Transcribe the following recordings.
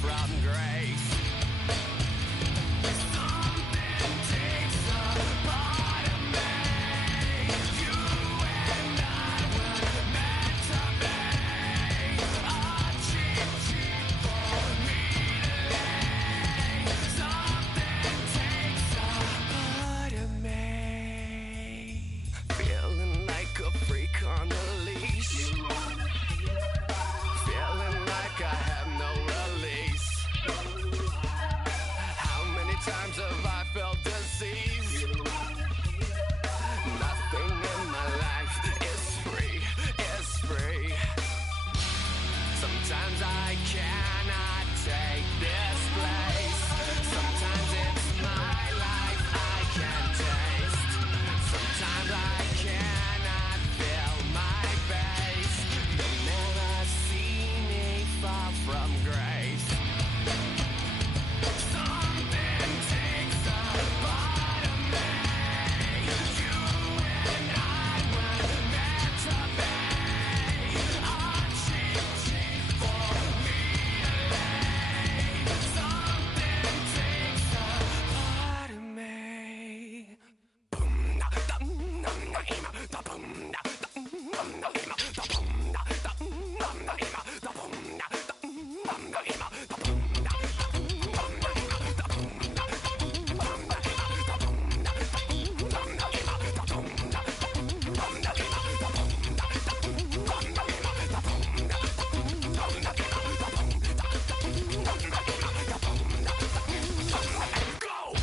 from grace. Something takes a part of me. You and I were meant to be. A cheat for me to lay. Something takes a part of me. Feeling like a freak on a leash. Feeling like I have no release. How many times have I felt disease? Nothing in my life is free, is free. Sometimes I cannot take this place. Sometimes it's my life I can't taste. Sometimes I cannot feel my face. You'll never see me fall from grace. Something takes a part of me. You and I were meant to be. A cheat for me to lay. Something takes a part of me. Boom, da, dum, dum, da, ima, da, boom, da, dum, dum, da, ima, da, boom, da, dum, dum, da, ima, da, boom, da, dum, dum, da, ima, da, boom, da, dum, dum, da, ima, da, boom, da, dum, dum, da, ima, da, boom, da, dum, dum, da, ima, da, boom, da, dum, dum, da, ima, da, boom, da, dum, dum, da, ima, da, boom, da, dum, dum, da, ima, da, boom, da, go!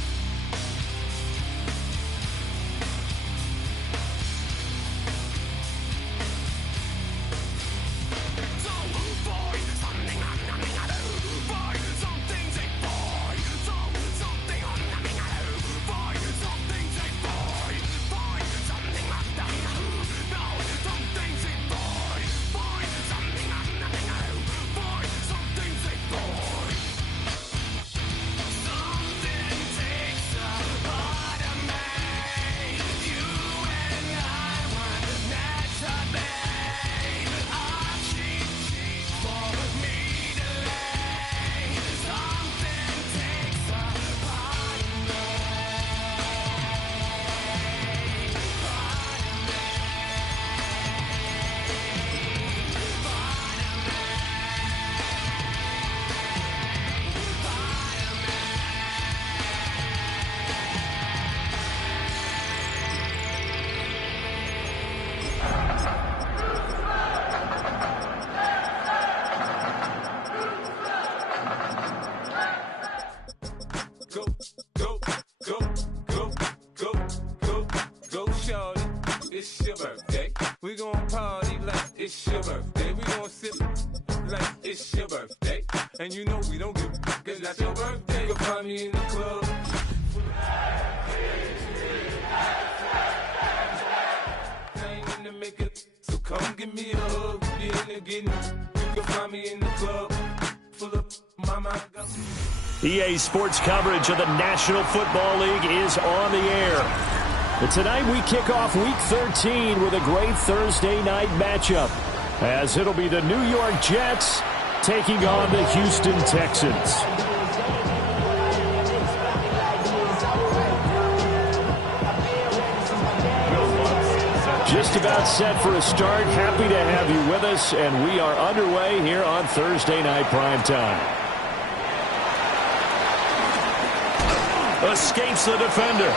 So, boy, something I'm numbing out of. Boy, something's a boy. So, something I'm numbing out of. Boy, something's a boy. Boy, something I'm numbing out of. No, something's a boy. Boy, something I'm numbing out of. Boy, something's a boy. Something takes a part of me. You and I were meant to be. A cheat for me to lay. Something takes a part of me. Go, go, go, go, go, go, go, shorty. It's your birthday. We gon' party like it's your birthday. We gon' sip like it's your birthday. And you know we don't give a cause that's your birthday. You'll find me in the club. I ain't in the makeup, so come give me a hug. Get in the getting. You can find me in the club. Full of my mind. EA Sports coverage of the National Football League is on the air. And tonight we kick off Week 13 with a great Thursday night matchup, as it'll be the New York Jets taking on the Houston Texans. Just about set for a start. Happy to have you with us, and we are underway here on Thursday Night Primetime. Escapes the defender.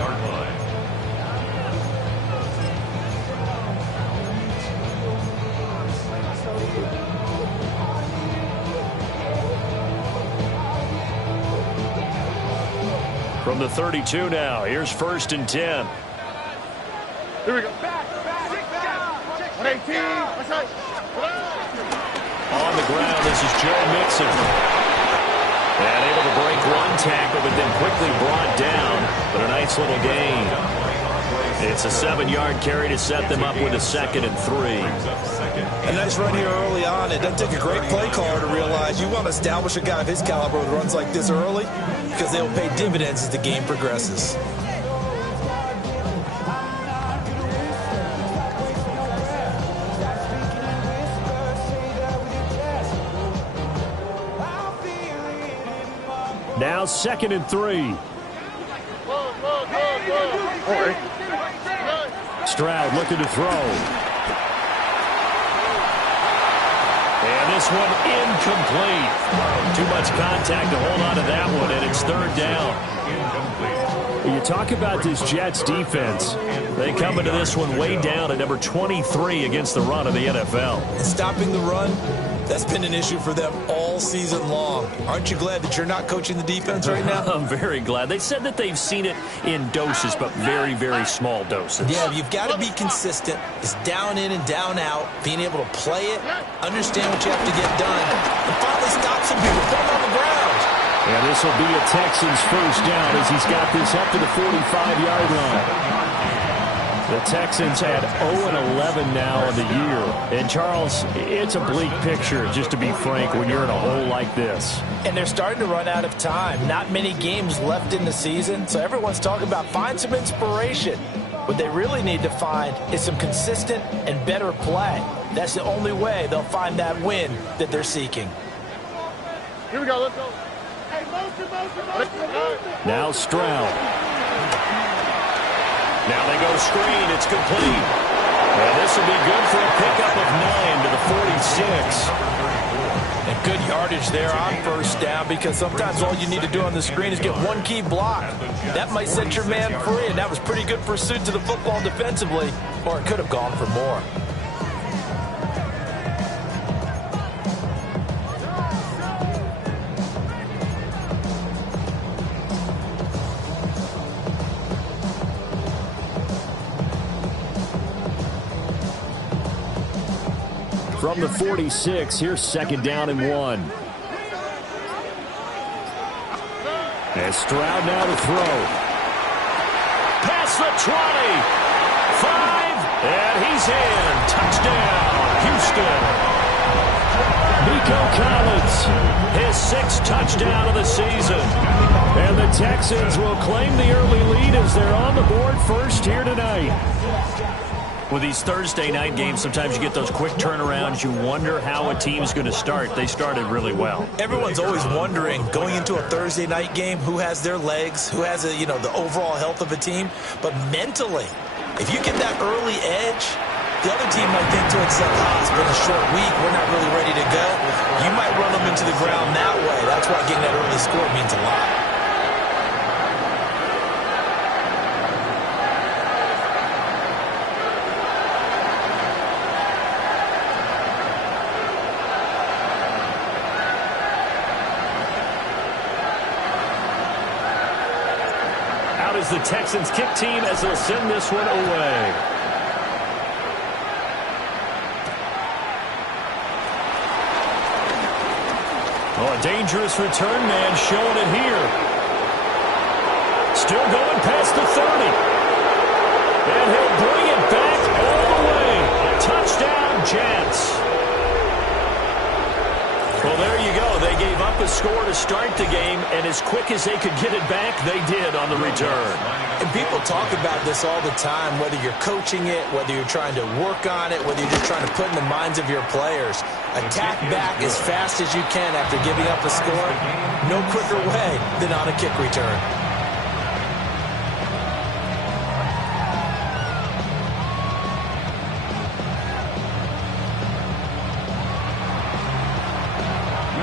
5-yard line. From the 32 now, here's 1st and 10. Here we go. Back. 118. On the ground, this is Joe Mixon. And able to break one tackle, but then quickly brought down. But a nice little gain. It's a 7-yard carry to set them up with a 2nd and 3. A nice run here early on. It doesn't take a great play caller to realize you want to establish a guy of his caliber with runs like this early because they'll pay dividends as the game progresses. Now 2nd and 3. Stroud looking to throw. And this one incomplete. Too much contact to hold on to that one, and it's 3rd down. You talk about this Jets defense. They come into this one way down at number 23 against the run of the NFL. And stopping the run, that's been an issue for them all season long. Aren't you glad that you're not coaching the defense right now? I'm very glad. They said that they've seen it in doses, but very, very small doses. Yeah, you've got to be consistent. It's down in and down out, being able to play it, understand what you have to get done, and finally stop some people, put them on the ground. And this will be a Texans 1st down as he's got this up to the 45-yard line. The Texans had 0-11 now in the year. And, Charles, it's a bleak picture, just to be frank, when you're in a hole like this. And they're starting to run out of time. Not many games left in the season, so everyone's talking about find some inspiration. What they really need to find is some consistent and better play. That's the only way they'll find that win that they're seeking. Here we go. Let's go. Hey, motion. Now Stroud. Now they go screen. It's complete. And this will be good for a pickup of 9 to the 46. And good yardage there on 1st down because sometimes all you need to do on the screen is get one key block. That might set your man free, and that was pretty good pursuit to the football defensively, or it could have gone for more. From the 46, here's 2nd down and 1. And Stroud now to throw. Past the 20. 5. And he's in. Touchdown, Houston. Nico Collins, his 6th touchdown of the season. And the Texans will claim the early lead as they're on the board first here tonight. With these Thursday night games, sometimes you get those quick turnarounds. You wonder how a team's going to start. They started really well. Everyone's always wondering, going into a Thursday night game, who has their legs, who has the overall health of a team. But mentally, if you get that early edge, the other team might think to itself, it's been a short week, we're not really ready to go. You might run them into the ground that way. That's why getting that early score means a lot. Is the Texans kick team as they'll send this one away. Oh, a dangerous return man showing it here. Still going past the 30. And he'll bring it back all the way. Touchdown, Jets. Well, there you go. They gave up a score to start the game, and as quick as they could get it back, they did on the return. And people talk about this all the time, whether you're coaching it, whether you're trying to work on it, whether you're just trying to put in the minds of your players. Attack back as fast as you can after giving up a score. No quicker way than on a kick return.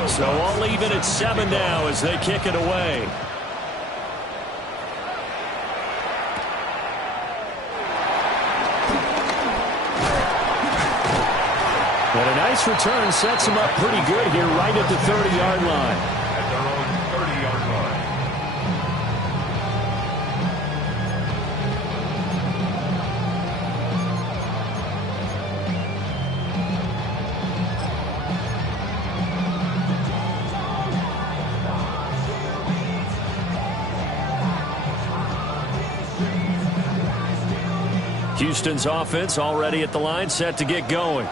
So all even at 7 now as they kick it away. And a nice return sets him up pretty good here right at the 30-yard line. At their own 30-yard line. Houston's offense already at the line, set to get going.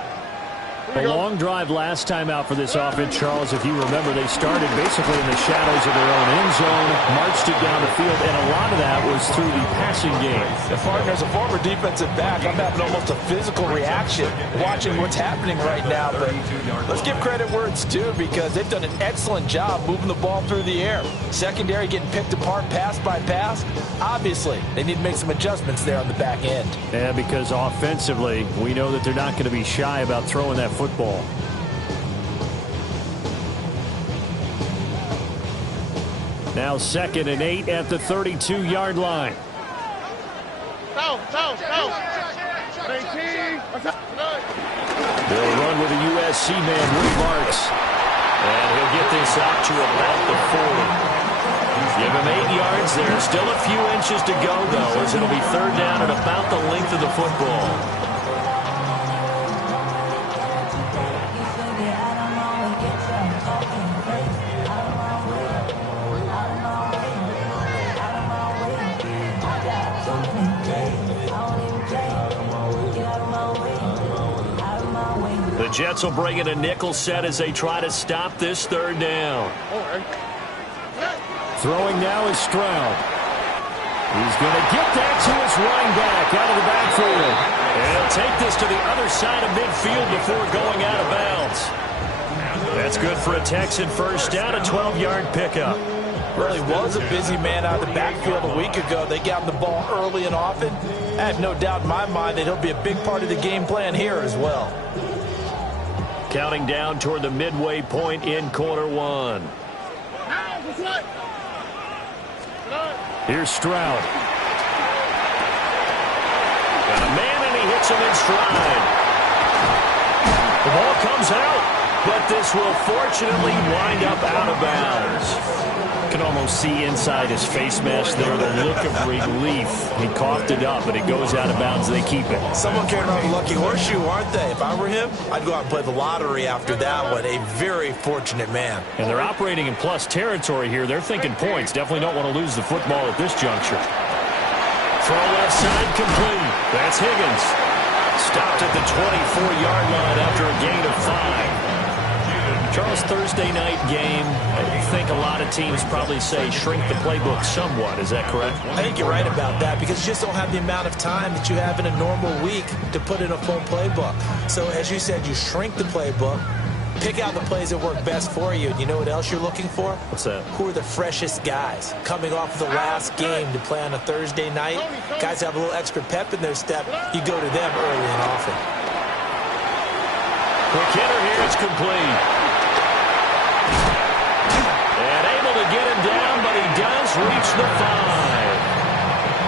A long drive last time out for this offense, Charles. If you remember, they started basically in the shadows of their own end zone, marched it down the field, and a lot of that was through the passing game. The partner, as a former defensive back, I'm having almost a physical reaction watching what's happening right now. But let's give credit where it's due, because they've done an excellent job moving the ball through the air. Secondary getting picked apart pass by pass. Obviously, they need to make some adjustments there on the back end. Yeah, because offensively, we know that they're not going to be shy about throwing that football. Now 2nd and 8 at the 32-yard line. Go. They'll run with a USC man, Woody Marks. And he'll get this out to about the 40. Give him 8 yards there. Still a few inches to go, though, as it'll be 3rd down at about the length of the football. The Jets will bring in a nickel set as they try to stop this 3rd down. Throwing now is Stroud. He's going to get that to his running back out of the backfield. And he'll take this to the other side of midfield before going out of bounds. That's good for a Texan 1st down, a 12-yard pickup. Really was a busy man out of the backfield a week ago. They got him the ball early and often. I have no doubt in my mind that he'll be a big part of the game plan here as well. Counting down toward the midway point in quarter 1. Here's Stroud. Got a man, and he hits him in stride. The ball comes out, but this will fortunately wind up out of bounds. You can almost see inside his face mask there the look of relief. He coughed it up, but it goes out of bounds. They keep it. Someone came around with a lucky horseshoe, aren't they? If I were him, I'd go out and play the lottery after that one. A very fortunate man. And they're operating in plus territory here. They're thinking points. Definitely don't want to lose the football at this juncture. Throw left side complete. That's Higgins. Stopped at the 24-yard line after a gain of 5. Charles, Thursday night game, I think a lot of teams probably say shrink the playbook somewhat. Is that correct? I think you're right about that, because you just don't have the amount of time that you have in a normal week to put in a full playbook. So as you said, you shrink the playbook, pick out the plays that work best for you. And you know what else you're looking for? What's that? Who are the freshest guys coming off of the last game to play on a Thursday night? Guys have a little extra pep in their step. You go to them early and often. Quick hitter here. It's complete. Get him down, but he does reach the 5.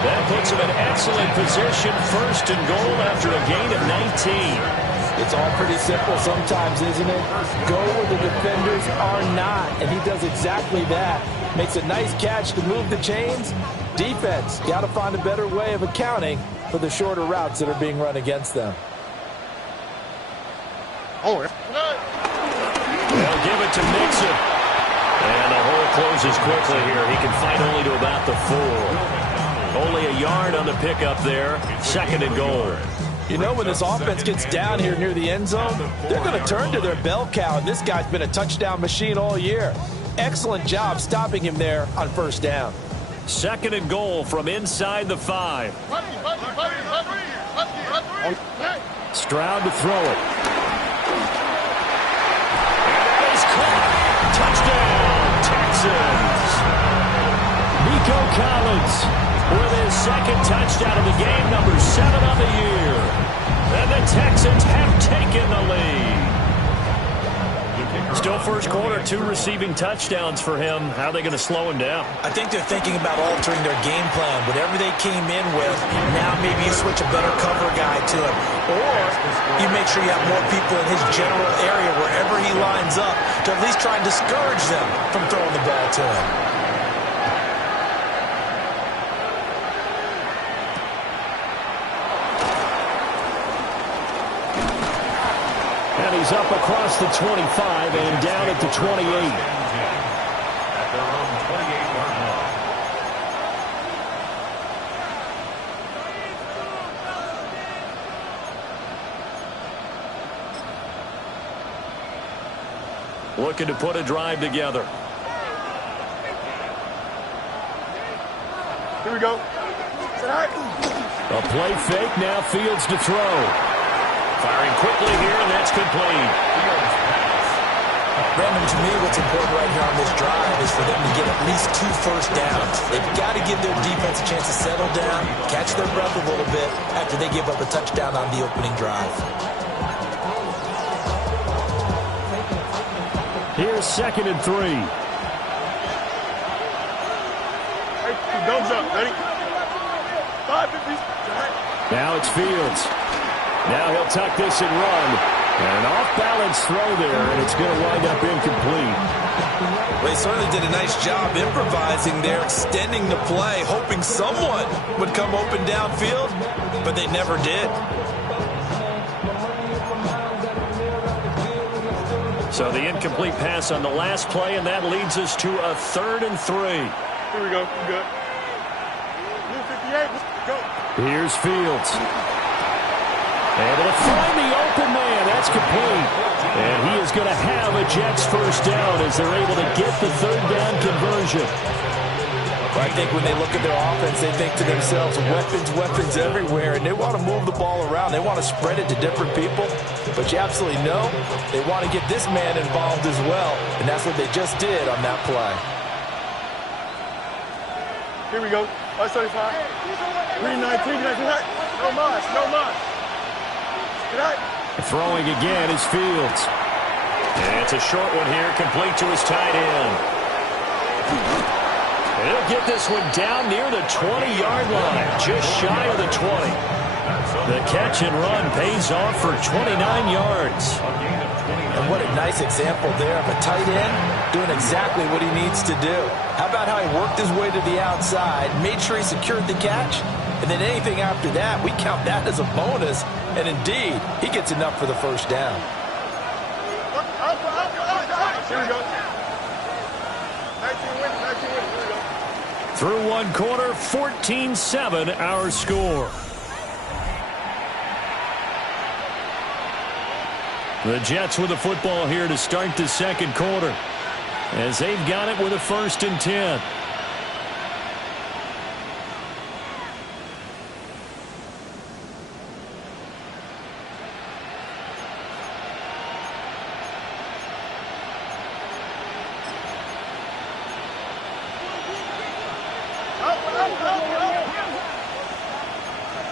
That puts him in excellent position, 1st and goal after a gain of 19. It's all pretty simple sometimes, isn't it? Go where the defenders are not, and he does exactly that. Makes a nice catch to move the chains. Defense, got to find a better way of accounting for the shorter routes that are being run against them. They'll give it to Mixon. And the hole closes quickly here. He can fight only to about the 4. Only a yard on the pickup there. 2nd and goal. You know, when this offense gets down here near the end zone, they're going to turn to their bell cow, and this guy's been a touchdown machine all year. Excellent job stopping him there on 1st down. 2nd and goal from inside the 5. Stroud to throw it. And that is caught. Touchdown. Texans. Nico Collins with his 2nd touchdown of the game, number 7 on the year. And the Texans have taken the lead. Still first quarter, 2 receiving touchdowns for him. How are they going to slow him down? I think they're thinking about altering their game plan. Whatever they came in with, now maybe you switch a better cover guy to him. Or you make sure you have more people in his general area wherever he lines up to at least try and discourage them from throwing the ball to him. And he's up across the 25 and down at the 28. At their own 28-yard line. Looking to put a drive together. Here we go. A play fake, now Fields to throw. Firing quickly here, and that's complete. Brandon, to me, what's important right here on this drive is for them to get at least 2 first downs. They've got to give their defense a chance to settle down, catch their breath a little bit after they give up a touchdown on the opening drive. Here's 2nd and 3. Hey, thumbs up. Ready? 5-50. Now it's Fields. Now he'll tuck this and run. And an off-balance throw there, and it's going to wind up incomplete. Well, they certainly did a nice job improvising there, extending the play, hoping someone would come open downfield, but they never did. So the incomplete pass on the last play, and that leads us to a 3rd and 3. Here we go. Good. Blue 58. Go. Here's Fields. Able to find the open man. That's complete. And he is going to have a Jets first down as they're able to get the 3rd down conversion. Well, I think when they look at their offense, they think to themselves, weapons everywhere, and they want to move the ball around. They want to spread it to different people. But you absolutely know they want to get this man involved as well, and that's what they just did on that play. Here we go. 575. 319. No mas. No mas. Throwing again is Fields. And it's a short one here, complete to his tight end. And he'll get this one down near the 20-yard line, just shy of the 20. The catch and run pays off for 29 yards. And what a nice example there of a tight end doing exactly what he needs to do. How about how he worked his way to the outside, made sure he secured the catch, and then anything after that, we count that as a bonus. And indeed, he gets enough for the first down. Here we go. 19 wins. 19 wins. Here we go. Through one quarter, 14-7 our score. The Jets with the football here to start the 2nd quarter, as they've got it with a 1st and 10.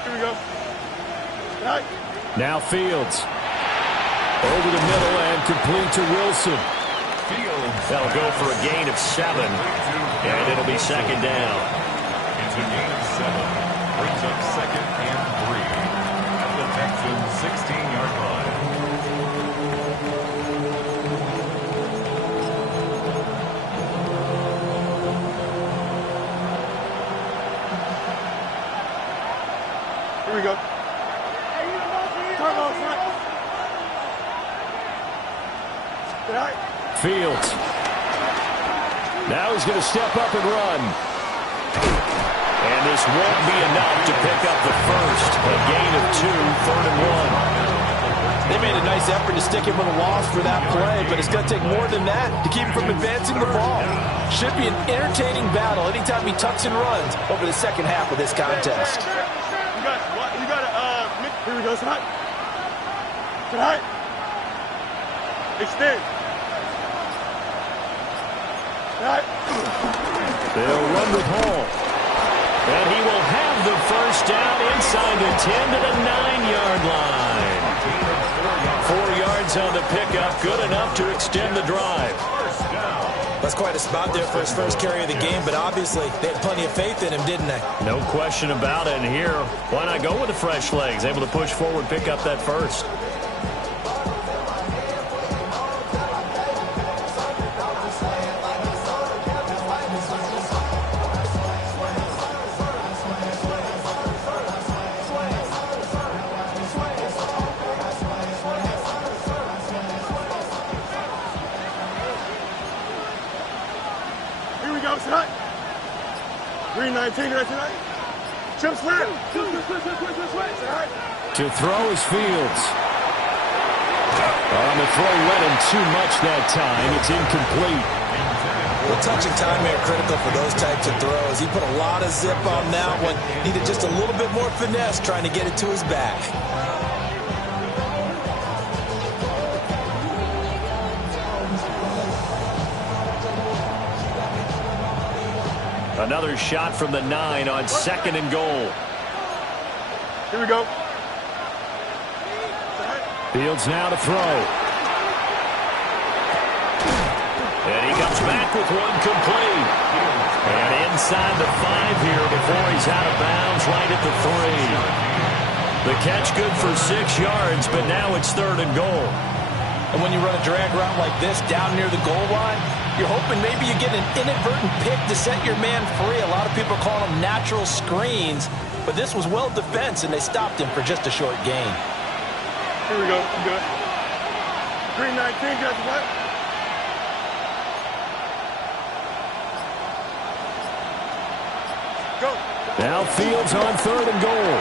Here we go. Now Fields. Over the middle and complete to Wilson. That'll go for a gain of 7. And it'll be 2nd down. It's a gain of 7. Brings up 2nd and 3. At the Texans' 16-yard line. Here we go. Fields. Now he's going to step up and run. And this won't be enough to pick up the first. A gain of 2, 3rd and 1. They made a nice effort to stick him with a loss for that play, but it's going to take more than that to keep him from advancing the ball. Should be an entertaining battle anytime he tucks and runs over the 2nd half of this contest. You got to, here we go, tonight. Extend. They'll run with Hall. And he will have the first down inside the 10 to the 9-yard line. 4 yards on the pickup, good enough to extend the drive. That's quite a spot there for his first carry of the game, but obviously they had plenty of faith in him, didn't they? No question about it. And here, why not go with the fresh legs? Able to push forward, pick up that first. Green 19, right tonight. Jump slam. To throw is Fields. On the throw went him too much that time. It's incomplete. Well, touch and timing are critical for those types of throws. He put a lot of zip on that one. Needed just a little bit more finesse trying to get it to his back. Another shot from the 9 on 2nd and goal. Here we go. Fields now to throw. And he comes back with one complete. And inside the 5 here before he's out of bounds right at the 3. The catch good for 6 yards, but now it's 3rd and goal. And when you run a drag route like this down near the goal line, you're hoping maybe you get an inadvertent pick to set your man free. A lot of people call them natural screens, but this was well defense, and they stopped him for just a short gain. Here we go. I'm good. Green 19, got the what? Go. Now Fields on 3rd and goal.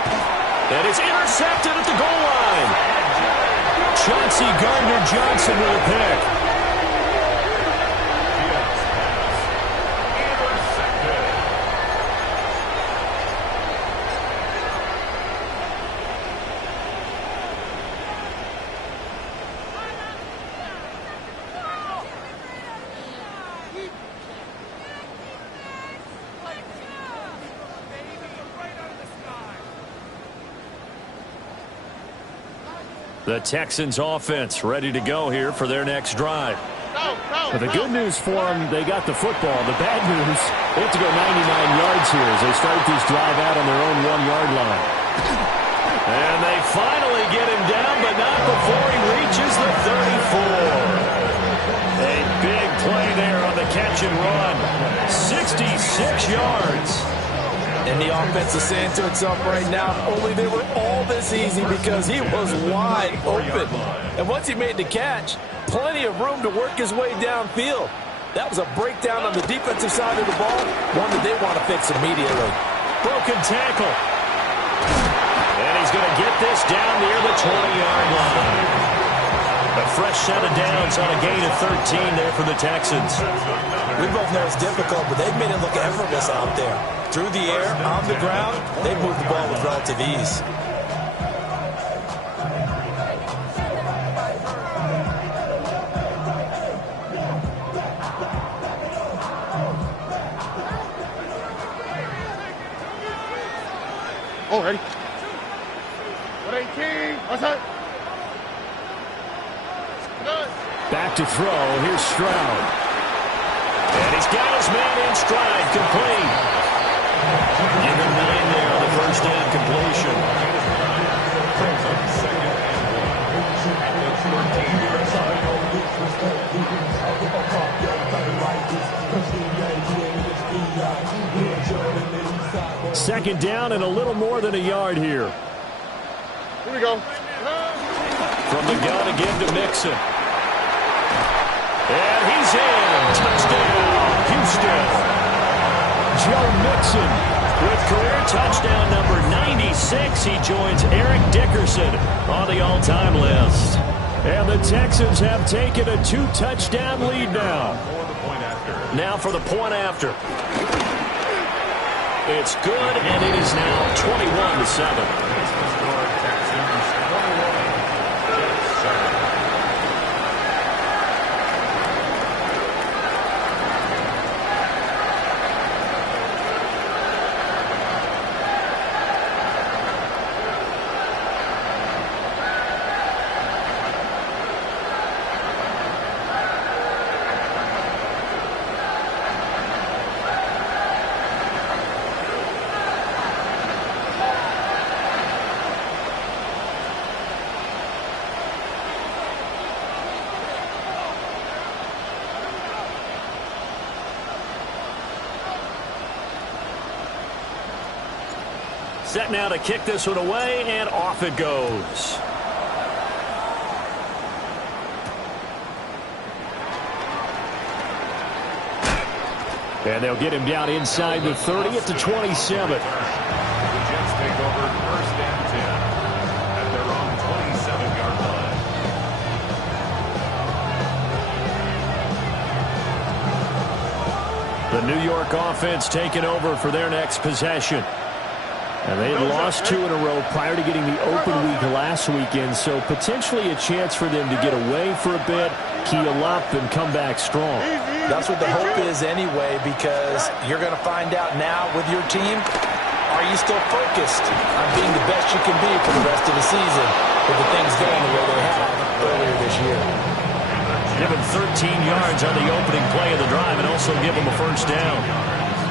And it's intercepted at the goal line. Chauncey Gardner-Johnson with a pick. The Texans offense ready to go here for their next drive. But the good news for them, they got the football. The bad news, they have to go 99 yards here as they start this drive out on their own 1-yard line. And they finally get him down, but not before he reaches the 34. A big play there on the catch and run. 66 yards. And the offense is saying to itself right now, only they were all this easy because he was wide open. And once he made the catch, plenty of room to work his way downfield. That was a breakdown on the defensive side of the ball, one that they want to fix immediately. Broken tackle. And he's going to get this down near the 20-yard line. A fresh set of downs on a gain of 13 there for the Texans. We both know it's difficult, but they've made it look effortless out there. Through the air, on the ground, they've moved the ball with relative ease. Oh, ready. 118. What's that? Back to throw. Here's Stroud. And he's got his man in stride. Complete. Give him 9 there on the first down completion. Second down and a little more than a yard here. Here we go. From the gun again to Mixon. And he's in. Touchdown, Houston. Joe Mixon with career touchdown number 96. He joins Eric Dickerson on the all-time list. And the Texans have taken a 2-touchdown lead now. Now for the point after. It's good, and it is now 21-7. Set now to kick this one away, and off it goes. And they'll get him down inside the 30 at the 27. The Jets take over first and 10 at their own 27-yard line. The New York offense taking over for their next possession. And they had lost 2 in a row prior to getting the open week last weekend, so potentially a chance for them to get away for a bit, keel up, and come back strong. That's what the hope is anyway, because you're going to find out now with your team, are you still focused on being the best you can be for the rest of the season with the things going the way they have earlier this year? Give him 13 yards on the opening play of the drive and also give him a first down.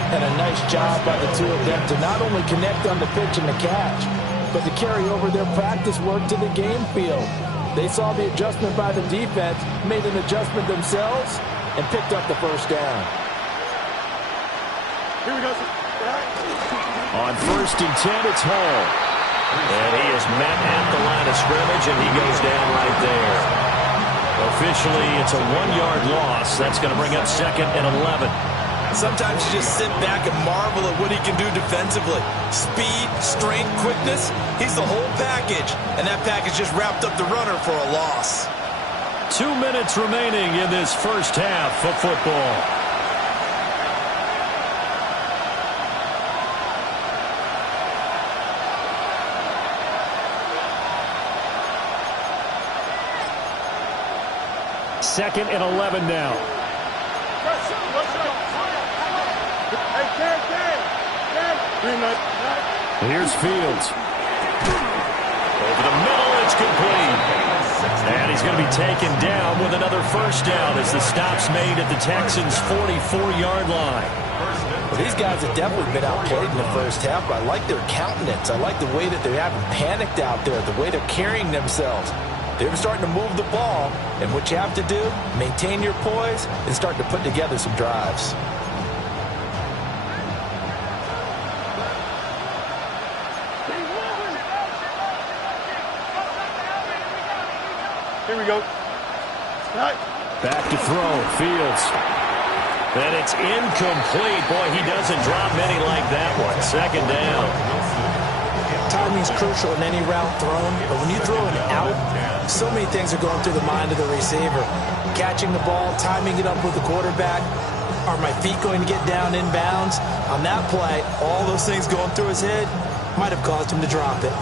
And a nice job by the two of them to not only connect on the pitch and the catch, but to carry over their practice work to the game field. They saw the adjustment by the defense, made an adjustment themselves, and picked up the first down. Here we go. On first and 10, it's Hall. And he is met at the line of scrimmage, and he goes down right there. Officially, it's a 1-yard loss. That's going to bring up second and 11. Sometimes you just sit back and marvel at what he can do defensively. Speed, strength, quickness. He's the whole package. And that package just wrapped up the runner for a loss. 2 minutes remaining in this first half of football. Second and 11 now. Here's Fields. Over the middle, it's complete. And he's going to be taken down with another first down as the stop's made at the Texans' 44-yard line. Well, these guys have definitely been outplayed in the first half, but I like their countenance. I like the way that they haven't panicked out there, the way they're carrying themselves. They're starting to move the ball, and what you have to do, maintain your poise and start to put together some drives. Here we go. Back to throw. Fields. And it's incomplete. Boy, he doesn't drop many like that one. Second down. Timing's crucial in any route thrown, but when you throw it out, so many things are going through the mind of the receiver. Catching the ball, timing it up with the quarterback. Are my feet going to get down in bounds? On that play, all those things going through his head might have caused him to drop it.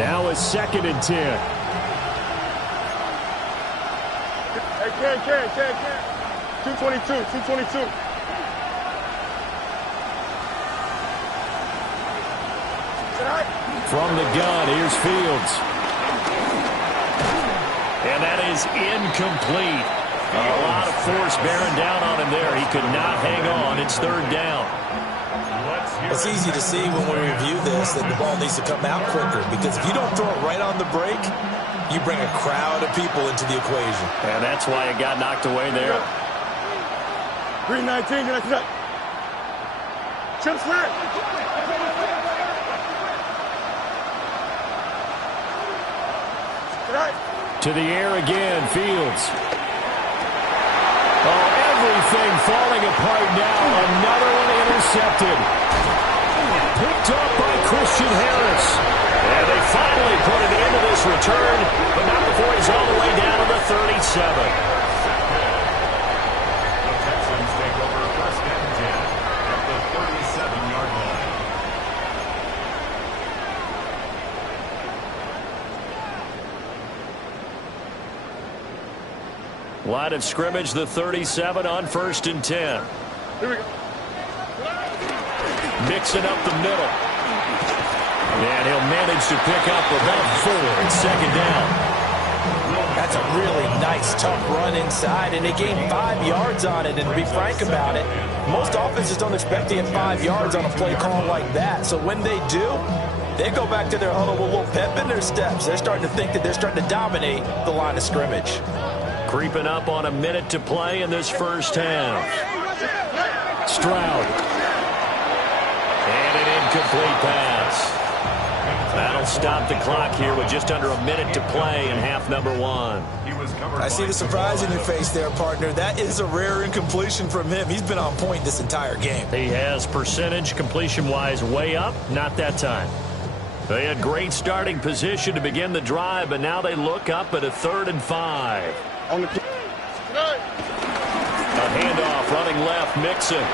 Now it's second and 10. Hey, Ken. 222. From the gun, here's Fields. And that is incomplete. A lot of force bearing down on him there. He could not hang on. It's third down. It's easy to see when we review this that the ball needs to come out quicker, because if you don't throw it right on the break, you bring a crowd of people into the equation. And that's why it got knocked away there. 319, Chip slant. To the air again, Fields. Oh, everything falling apart now. Another one intercepted. Picked up by Christian Harris. And they finally put an end to this return, but not before he's all the way down to the 37. The Texans take over first and 10 at the 37-yard line. Line of scrimmage, the 37 on first and 10. Here we go. Mixing up the middle. And he'll manage to pick up about 4. It's second down. That's a really nice, tough run inside, and they gained 5 yards on it. And to be frank about it, most offenses don't expect to get 5 yards on a play call like that. So when they do, they go back to their huddle with a little pep in their steps. They're starting to think that they're starting to dominate the line of scrimmage. Creeping up on a minute to play in this first half. Stroud. And an incomplete pass. That'll stop the clock here with just under a minute to play in half number one. I see the surprise in your face there, partner. That is a rare incompletion from him. He's been on point this entire game. He has percentage completion-wise way up, not that time. They had great starting position to begin the drive, but now they look up at a 3rd and 5. On the A handoff running left, Mixon.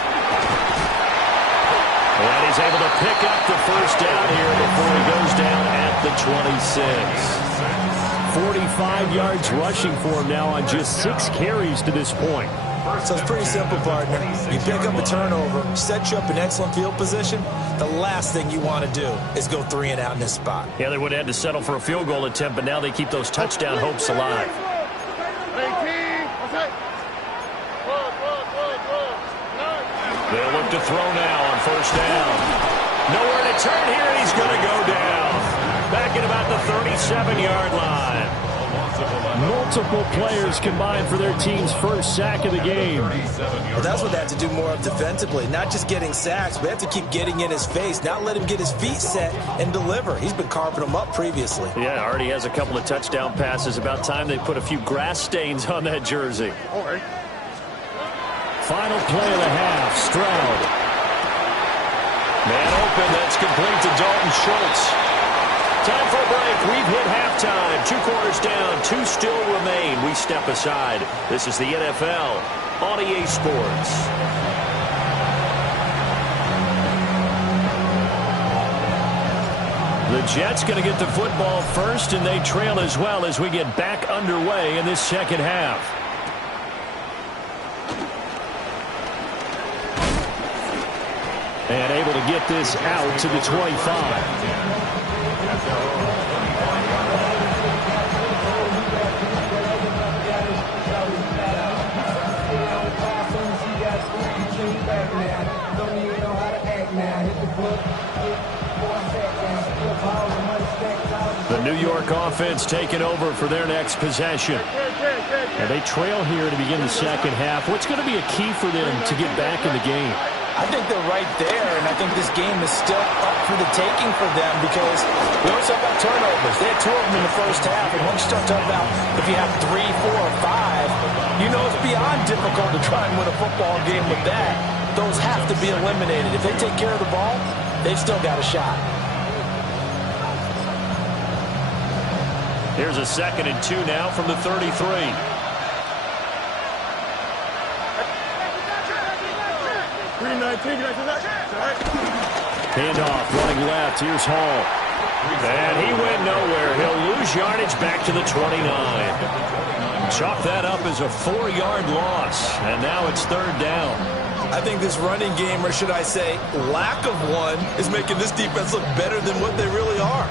And he's able to pick up the first down here before he goes down at the 26. 45 yards rushing for him now on just 6 carries to this point. So it's pretty simple, partner. You pick up a turnover, set you up in excellent field position. The last thing you want to do is go 3 and out in this spot. Yeah, they would have had to settle for a field goal attempt, but now they keep those touchdown hopes alive. They'll look to throw now on first down. Nowhere to turn here, and he's going to go down. Back at about the 37-yard line. Multiple players combined for their team's first sack of the game. Well, that's what they have to do more of defensively. Not just getting sacks, but they have to keep getting in his face. Not let him get his feet set and deliver. He's been carving them up previously. Yeah, already has a couple of touchdown passes. About time they put a few grass stains on that jersey. All right. Final play of the half, Stroud. Man open, that's complete to Dalton Schultz. Time for a break. We've hit halftime. 2 quarters down, 2 still remain. We step aside. This is the NFL on EA Sports. The Jets going to get the football first, and they trail as well as we get back underway in this second half. And able to get this out to the 25. The New York offense taking over for their next possession. And they trail here to begin the second half. What's going to be a key for them to get back in the game? I think they're right there, and I think this game is still up for the taking for them because we always talk about turnovers. They had 2 of them in the first half, and once you start talking about if you have 3, 4, or 5, you know it's beyond difficult to try and win a football game with that. Those have to be eliminated. If they take care of the ball, they've still got a shot. Here's a 2nd and 2 now from the 33. Handoff running left. Here's Hall. And he went nowhere. He'll lose yardage back to the 29. Chalk that up as a 4-yard loss. And now it's 3rd down. I think this running game, or should I say lack of one, is making this defense look better than what they really are.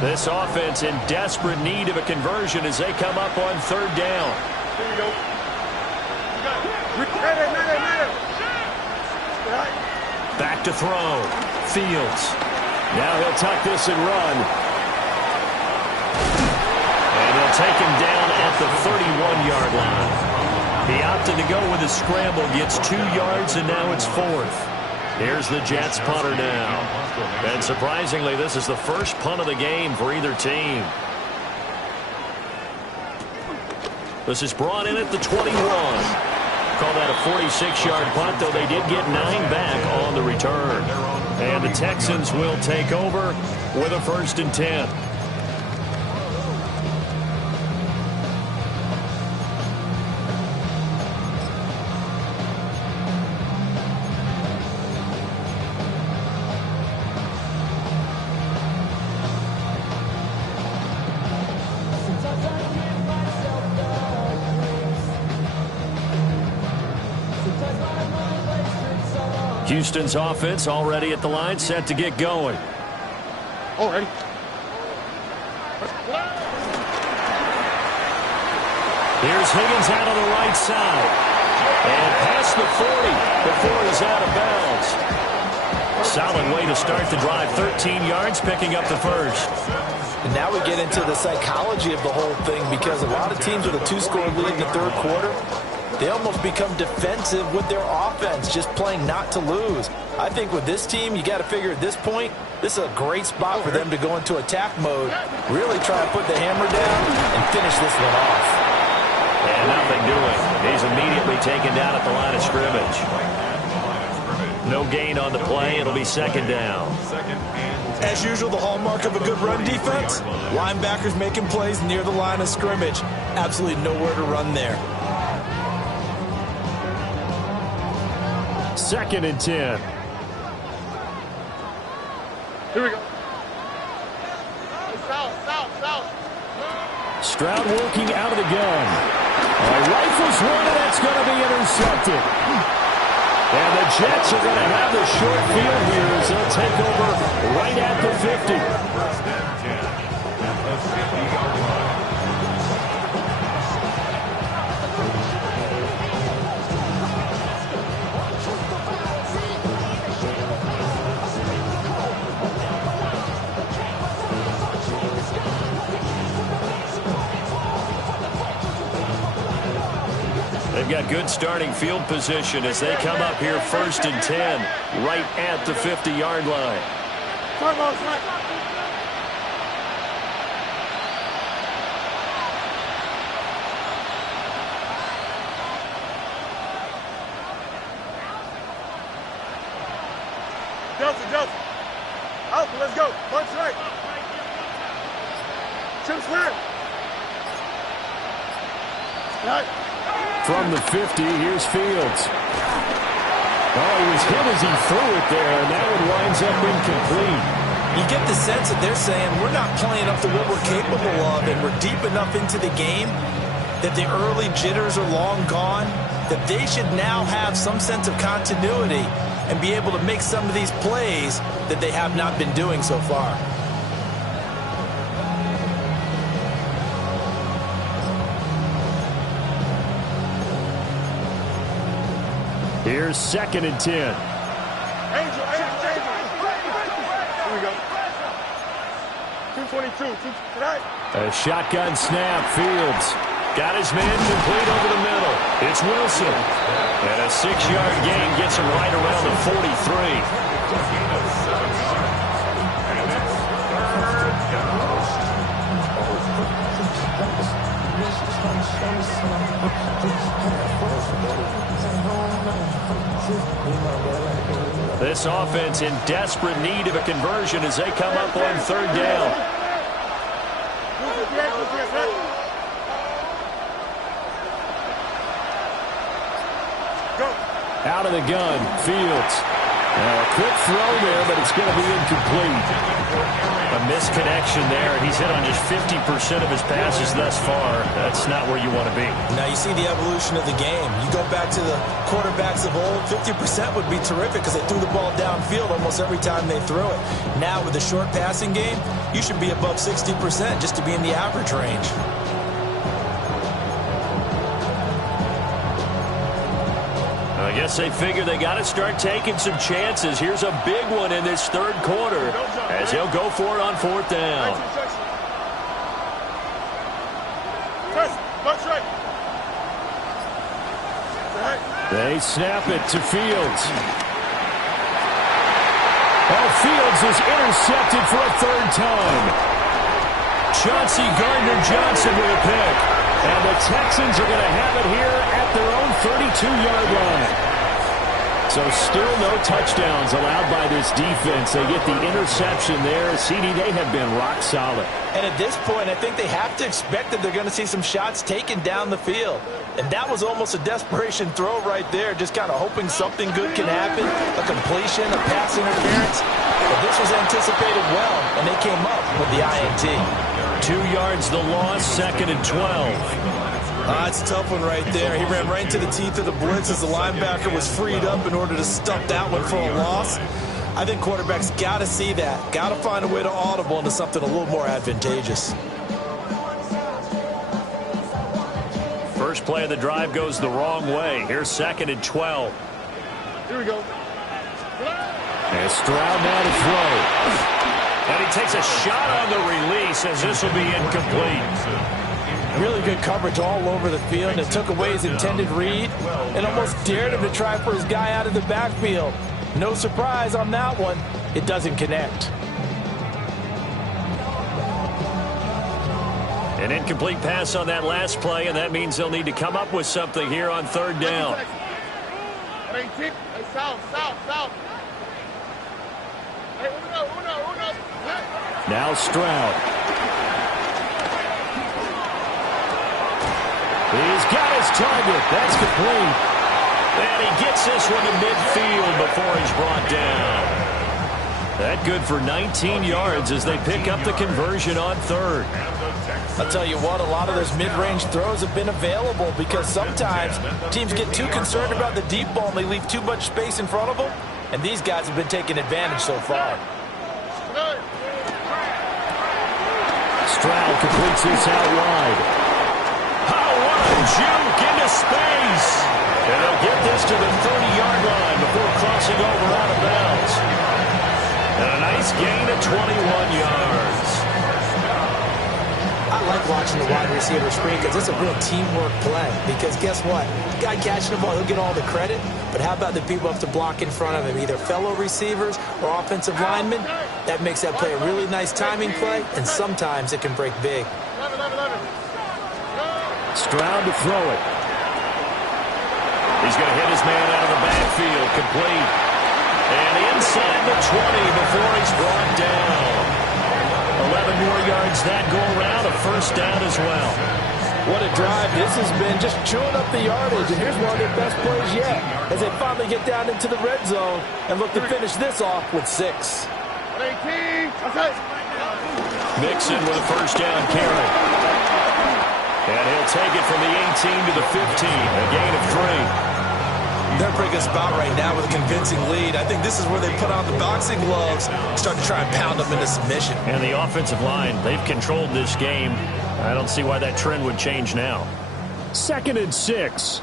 This offense in desperate need of a conversion as they come up on 3rd down. Here you go. Back to throw. Fields. Now he'll tuck this and run. And he'll take him down at the 31-yard line. He opted to go with a scramble, gets 2 yards, and now it's 4th. Here's the Jets punter now. And surprisingly, this is the first punt of the game for either team. This is brought in at the 21. Call that a 46-yard punt, though they did get 9 back on the return. And the Texans will take over with a 1st and 10. Houston's offense already at the line, set to get going. All right. Here's Higgins out on the right side. And past the 40 before he's out of bounds. Solid way to start the drive. 13 yards, picking up the first. And now we get into the psychology of the whole thing, because a lot of teams with a 2-score lead in the third quarter, they almost become defensive with their offense, just playing not to lose. I think with this team, you got to figure at this point, this is a great spot for them to go into attack mode, really try to put the hammer down and finish this one off. And nothing doing. He's immediately taken down at the line of scrimmage. No gain on the play. It'll be second down. As usual, the hallmark of a good run defense, linebackers making plays near the line of scrimmage. Absolutely nowhere to run there. 2nd and 10. Here we go. Stroud working out of the gun. Rifles one, and that's going to be intercepted. And the Jets are going to have the short field here as they'll take over right at the 50. They've got good starting field position as they come up here 1st and 10, right at the 50-yard line. Delta. Alpha, let's go. Bunch right. Chip square. Right. From the 50, here's Fields. Oh, he was hit as he threw it there, and that one winds up incomplete. You get the sense that they're saying we're not playing up to what we're capable of, and we're deep enough into the game that the early jitters are long gone, that they should now have some sense of continuity and be able to make some of these plays that they have not been doing so far. Here's 2nd and 10. Angel. Here we go. 222. Tonight. A shotgun snap. Fields got his man complete over the middle. It's Wilson. And a 6-yard gain gets him right around the 43. This offense in desperate need of a conversion as they come up on 3rd down. Out of the gun, Fields. A quick throw there, but it's going to be incomplete. A misconnection there. He's hit on just 50% of his passes thus far. That's not where you want to be. Now you see the evolution of the game. You go back to the quarterbacks of old, 50% would be terrific because they threw the ball downfield almost every time they threw it. Now with the short passing game, you should be above 60% just to be in the average range. I guess they figure they got to start taking some chances. Here's a big one in this 3rd quarter as he'll go for it on 4th down. They snap it to Fields. Oh, Fields is intercepted for a 3rd time. Chauncey Gardner-Johnson with a pick. And the Texans are going to have it here at their own 32-yard line. So still no touchdowns allowed by this defense. They get the interception there. CD, they have been rock solid. And at this point, I think they have to expect that they're going to see some shots taken down the field. And that was almost a desperation throw right there, just kind of hoping something good can happen, a completion, a pass interference. But this was anticipated well, and they came up with the INT. 2 yards the loss, 2nd and 12. It's a tough one right there. He ran right into the teeth of the blitz as the linebacker was freed up in order to stuff that one for a loss. I think quarterbacks got to see that. Got to find a way to audible into something a little more advantageous. First play of the drive goes the wrong way. Here's 2nd and 12. Here we go. And Stroud now to throw. And he takes a shot on the release as this will be incomplete. Really good coverage all over the field. It took away his intended read and almost dared him to try for his guy out of the backfield. No surprise on that one. It doesn't connect. An incomplete pass on that last play, and that means they'll need to come up with something here on third down. Now Stroud. He's got his target. That's complete. And he gets this one to midfield before he's brought down. That good for 19 yards as they pick up the conversion on third. I'll tell you what, a lot of those mid-range throws have been available because sometimes teams get too concerned about the deep ball and they leave too much space in front of them, and these guys have been taking advantage so far. Stroud completes this out wide. Oh, what a juke into space! And they'll get this to the 30-yard line before crossing over out of bounds. And a nice gain of 21 yards. I like watching the wide receiver screen because it's a real teamwork play. Because guess what? The guy catching the ball, he'll get all the credit. But how about the people up to block in front of him, either fellow receivers or offensive linemen? That makes that play a really nice timing play, and sometimes it can break big. Stroud to throw it. He's going to hit his man out of the backfield, complete. And inside the 20 before he's brought down. 11 more yards that go around, a first down as well. What a drive this has been, just chewing up the yardage. And here's one of their best plays yet as they finally get down into the red zone and look to finish this off with 6. Mixon with a first down carry. And he'll take it from the 18 to the 15, a gain of 3. They're in a pretty good spot right now with a convincing lead. I think this is where they put on the boxing gloves, start to try and pound them into submission. And the offensive line, they've controlled this game. I don't see why that trend would change now. 2nd and 6.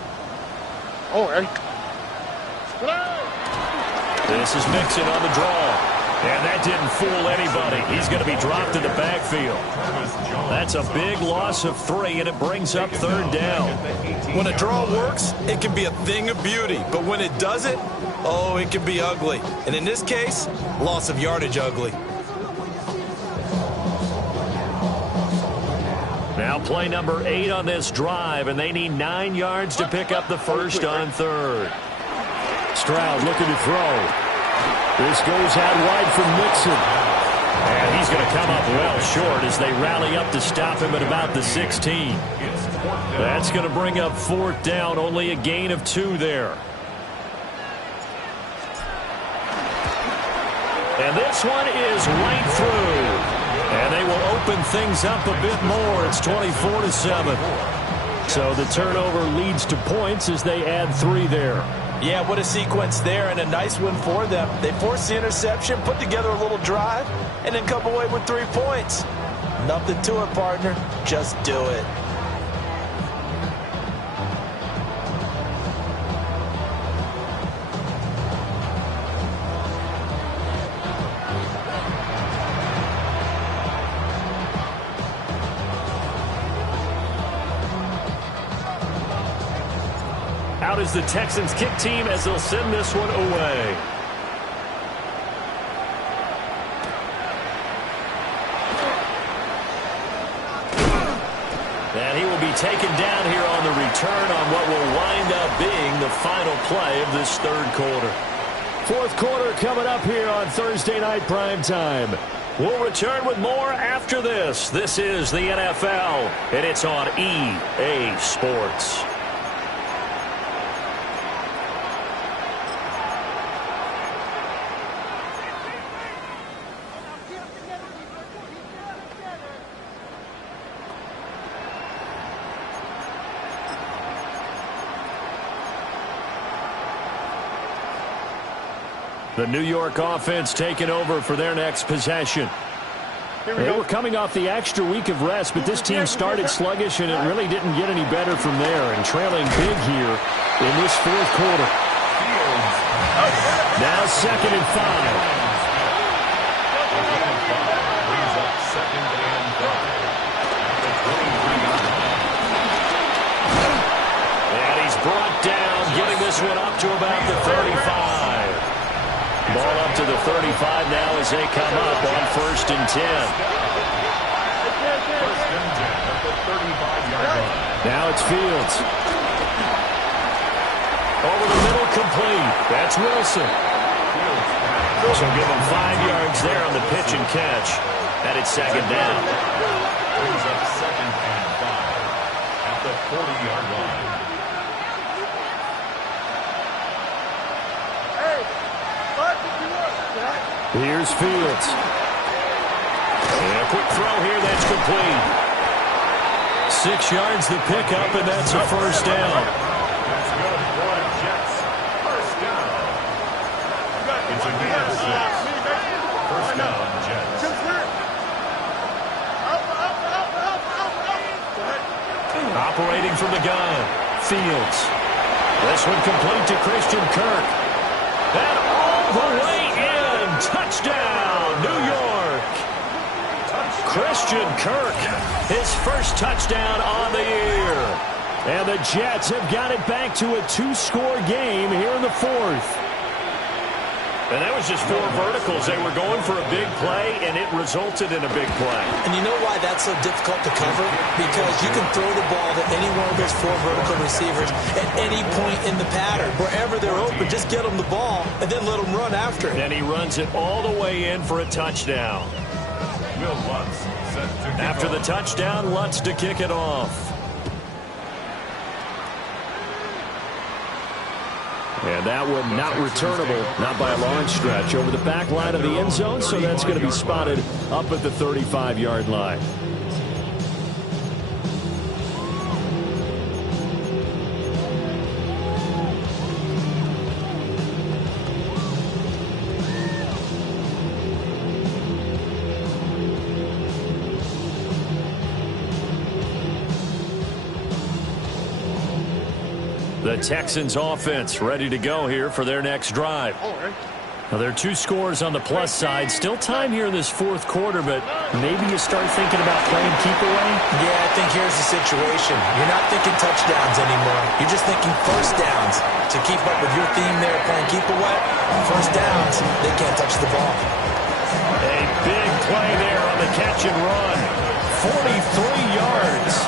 This is Mixon on the draw. And that didn't fool anybody. He's going to be dropped in the backfield. That's a big loss of 3, and it brings up third down. When a draw works, it can be a thing of beauty. But when it doesn't, oh, it can be ugly. And in this case, loss of yardage ugly. Now play number 8 on this drive, and they need 9 yards to pick up the first on third. Stroud looking to throw. This goes out wide from Mixon. And he's going to come up well short as they rally up to stop him at about the 16. That's going to bring up fourth down, only a gain of 2 there. And this one is right through. And they will open things up a bit more. It's 24-7. So the turnover leads to points as they add 3 there. Yeah, what a sequence there, and a nice one for them. They forced the interception, put together a little drive, and then come away with 3 points. Nothing to it, partner. Just do it. Out is the Texans kick team as they'll send this one away. And he will be taken down here on the return on what will wind up being the final play of this third quarter. Fourth quarter coming up here on Thursday Night Primetime. We'll return with more after this. This is the NFL, and it's on EA Sports. The New York offense taking over for their next possession. They were coming off the extra week of rest, but this team started sluggish, and it really didn't get any better from there, and trailing big here in this fourth quarter. Now 2nd and 5. this one up to about the 35. Ball up to the 35 now as they come up on 1st and 10. 1st and 10 at the 35-yard line. Now it's Fields. Over the middle, complete. That's Wilson. So give him 5 yards there on the pitch and catch. And it's 2nd down. Brings up 2nd and 5 at the 40-yard line. Here's Fields. And a quick throw here, that's complete. 6 yards the pickup, and that's a 1st down. That's good for the Jets. 1st down. It's a gain of 6. 1st down, Jets. Operating from the gun, Fields. This one complete to Christian Kirk. And all the way in. Touchdown, New York. Christian Kirk, his first touchdown on the year. And the Jets have got it back to a 2-score game here in the 4th. And that was just 4 verticals. They were going for a big play, and it resulted in a big play. And you know why that's so difficult to cover? Because you can throw the ball to any one of those 4 vertical receivers at any point in the pattern. Wherever they're open, just get them the ball and then let them run after it. And he runs it all the way in for a touchdown. Will Lutz set to kick After the off. touchdown, Lutz to kick it off. And that one not returnable, not by a long stretch, over the back line of the end zone, so that's going to be spotted up at the 35-yard line. The Texans offense ready to go here for their next drive. Now, there are 2 scores on the plus side. Still time here in this 4th quarter, but maybe you start thinking about playing keep away? Yeah, I think here's the situation. You're not thinking touchdowns anymore. You're just thinking 1st downs. To keep up with your theme there, playing keep away, 1st downs, they can't touch the ball. A big play there on the catch and run. 43 yards.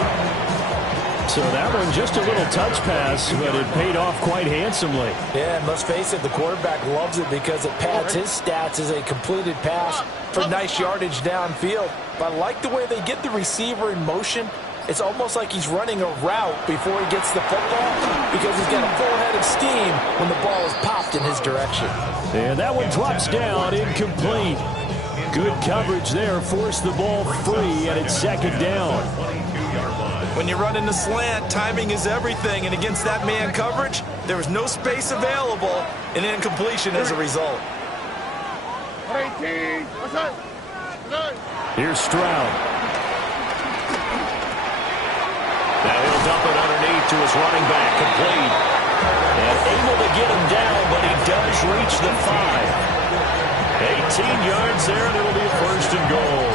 So that one just a little touch pass, but it paid off quite handsomely. Yeah, and let's face it, the quarterback loves it because it pads his stats as a completed pass for nice yardage downfield. But I like the way they get the receiver in motion. It's almost like he's running a route before he gets the football because he's got a full head of steam when the ball is popped in his direction. And that one drops down, incomplete. Good coverage there, forced the ball free, and it's 2nd down. When you're running the slant, timing is everything, and against that man coverage, there was no space available, and incompletion as a result. Here's Stroud. Now he'll dump it underneath to his running back, complete. And able to get him down, but he does reach the 5. 18 yards there, and it'll be a 1st and goal.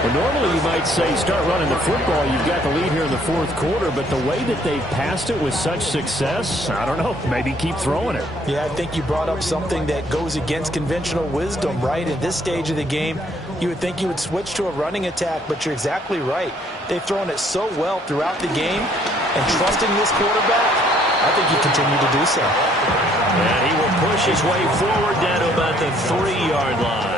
Well, normally you might say start running the football. You've got the lead here in the 4th quarter, but the way that they've passed it with such success, I don't know, maybe keep throwing it. Yeah, I think you brought up something that goes against conventional wisdom, right? At this stage of the game, you would think you would switch to a running attack, but you're exactly right. They've thrown it so well throughout the game, and trusting this quarterback, I think you continue to do so. And he will push his way forward down to about the 3-yard line.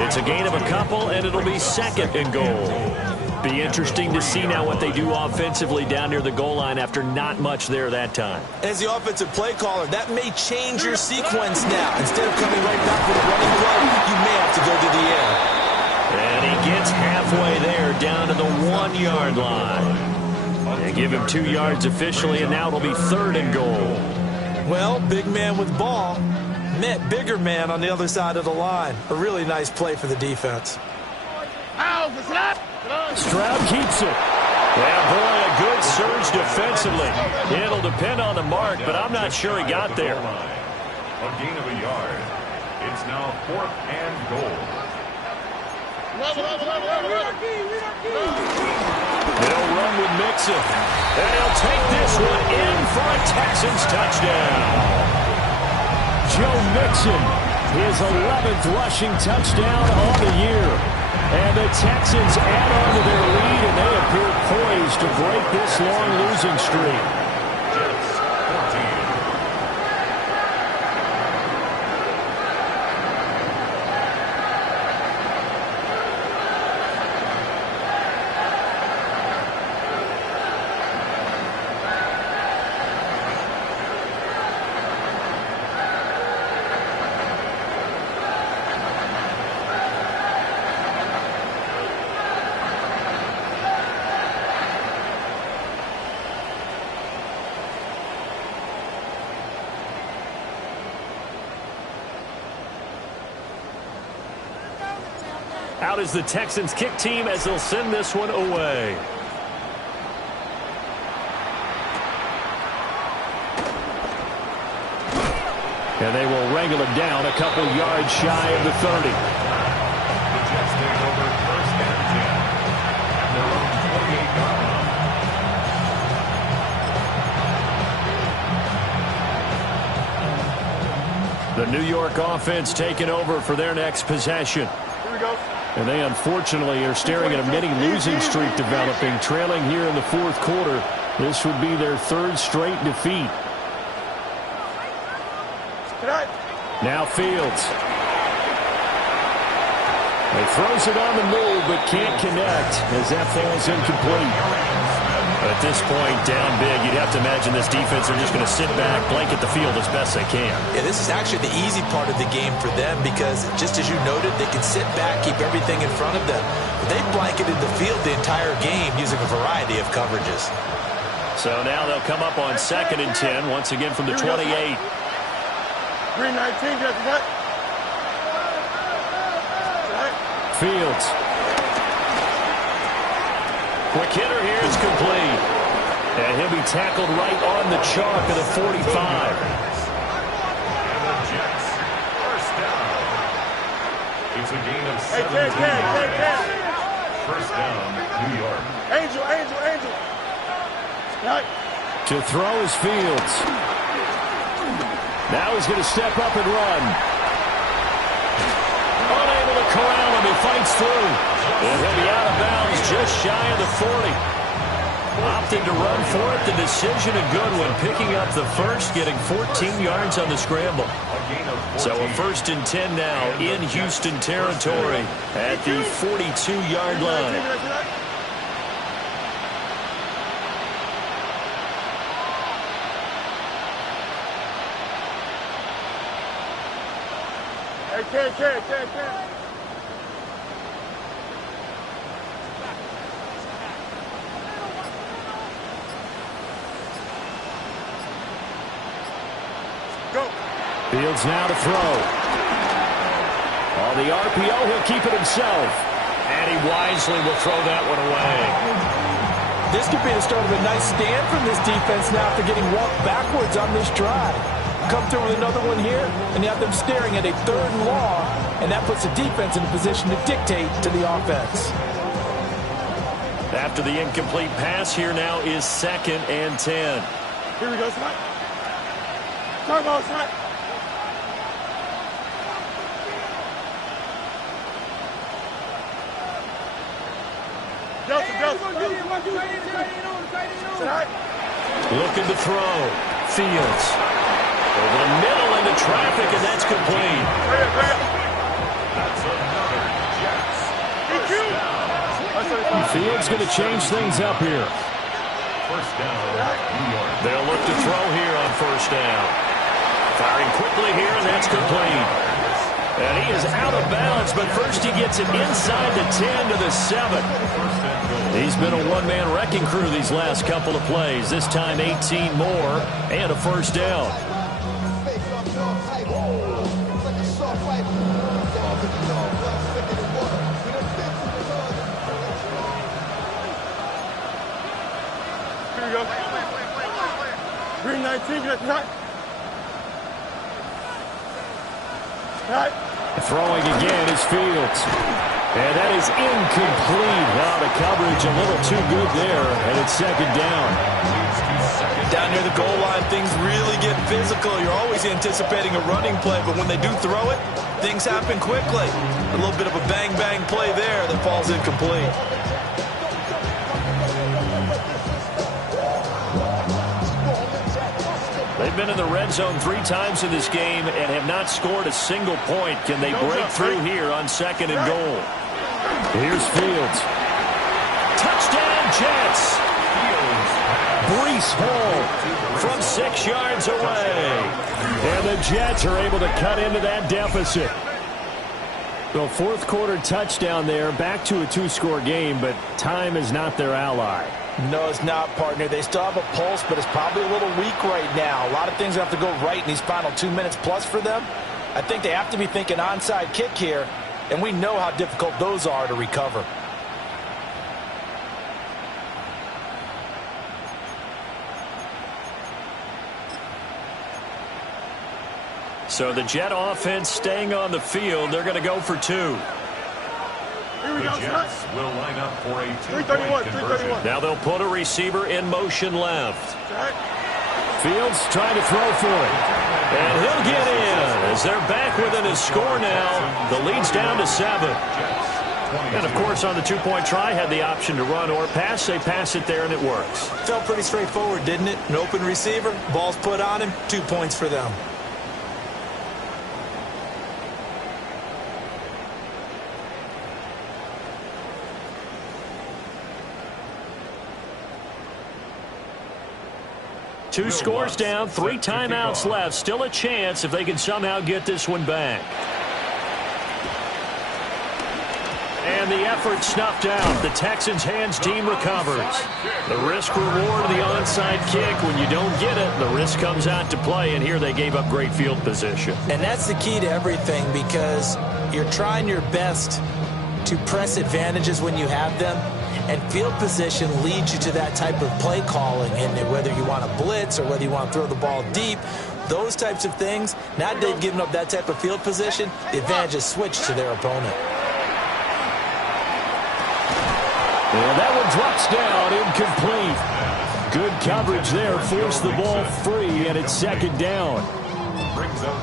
It's a gain of a couple, and it'll be 2nd and goal. Be interesting to see now what they do offensively down near the goal line after not much there that time. As the offensive play caller, that may change your sequence now. Instead of coming right back with a running play, you may have to go to the air. And he gets halfway there down to the 1-yard line. They give him 2 yards officially, and now it'll be 3rd and goal. Well, big man with ball met bigger man on the other side of the line. A really nice play for the defense. Stroud keeps it. Yeah, boy, a good surge defensively. It'll depend on the mark, but I'm not sure he got there. A gain of a yard. It's now 4th and goal. They'll run with Mixon. And he'll take this one in for a Texans touchdown. Joe Mixon, his 11th rushing touchdown on the year. And the Texans add on to their lead, and they appear poised to break this long losing streak. Jets 14. Out is the Texans kick team as they'll send this one away. And they will wrangle it down a couple yards shy of the 30. The Jets take over first and 10 at their own 28-yard line. The New York offense taking over for their next possession. Here we go. And they unfortunately are staring at a mini losing streak developing, trailing here in the fourth quarter. This would be their third straight defeat. Now Fields. He throws it on the move but can't connect as that falls incomplete. At this point, down big, you'd have to imagine this defense are just going to sit back, blanket the field as best they can. Yeah, this is actually the easy part of the game for them because, just as you noted, they can sit back, keep everything in front of them. But they've blanketed the field the entire game using a variety of coverages. So now they'll come up on 2nd and 10, once again from the 28. 319, get that. Fields. Quick hitter here is complete. And he'll be tackled right on the chalk of the 45. And the Jets, first down. It's a gain of 17 yards. First down, New York. Angel. Right. To throw is Fields. Now he's going to step up and run. Unable to corral him. He fights through. And he'll be out of bounds just shy of the 40. Opted to run for it. The decision a good one. Picking up the first, getting 14 yards on the scramble. So a 1st and 10 now in Houston territory at the 42-yard line. Hey, Go. Fields now to throw. On the RPO, he'll keep it himself. And he wisely will throw that one away. This could be the start of a nice stand from this defense now after getting walked backwards on this drive. Come through with another one here, and you have them staring at a 3rd and long, and that puts the defense in a position to dictate to the offense. After the incomplete pass, here now is 2nd and 10. Here we go, Smart. Turbo, Smart. Looking to throw. Fields. Over the middle into traffic, and that's complete. That's another Jets. First down. Fields going to change things up here. First down, New York. They'll look to throw here on 1st down. Firing quickly here, and that's complete. And he is out of bounds, but first he gets it inside the 10 to the 7. He's been a one-man wrecking crew these last couple of plays. This time 18 more and a 1st down. Here we go. 319, get that. Right. Throwing again is Fields. And that is incomplete. Oh, the coverage a little too good there, and it's second down. Down near the goal line, things really get physical. You're always anticipating a running play, but when they do throw it, things happen quickly. A little bit of a bang-bang play there that falls incomplete. They've been in the red zone 3 times in this game and have not scored a single point. Can they break through here on second and goal? Here's Fields. Touchdown, Jets. Breece Hall from 6 yards away. And the Jets are able to cut into that deficit. Well, fourth quarter touchdown there. Back to a 2-score game, but time is not their ally. No, it's not, partner. They still have a pulse, but it's probably a little weak right now. A lot of things have to go right in these final 2 minutes plus for them. I think they have to be thinking onside kick here, and we know how difficult those are to recover. So the Jet offense staying on the field. They're going to go for 2. The Jets will line up for a 2-point conversion. Now they'll put a receiver in motion left. Fields trying to throw for it. And he'll get in as they're back within a score now. The lead's down to 7. And, of course, on the 2-point try, had the option to run or pass. They pass it there, and it works. Felt pretty straightforward, didn't it? An open receiver, ball's put on him, 2 points for them. Two scores down, 3 timeouts left. Still a chance if they can somehow get this one back. And the effort snuffed out. The Texans' hands team recovers. The risk reward of the onside kick. When you don't get it, the risk comes out to play, and here they gave up great field position. And that's the key to everything, because you're trying your best to press advantages when you have them. And field position leads you to that type of play calling, and whether you want to blitz or whether you want to throw the ball deep, those types of things. Now that they've given up that type of field position, the advantage is switched to their opponent. And that one drops down, incomplete. Good coverage there, forced the ball free, and it's second down.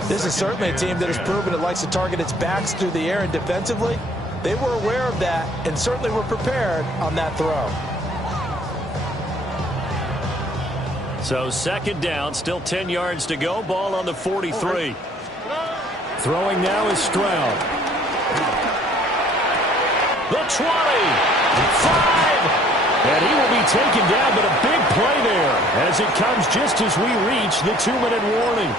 This is certainly a team that has proven it likes to target its backs through the air and defensively. They were aware of that and certainly were prepared on that throw. So second down, still 10 yards to go. Ball on the 43. Throwing now is Stroud. The 20. 5. And he will be taken down, but a big play there as it comes just as we reach the 2-minute warning.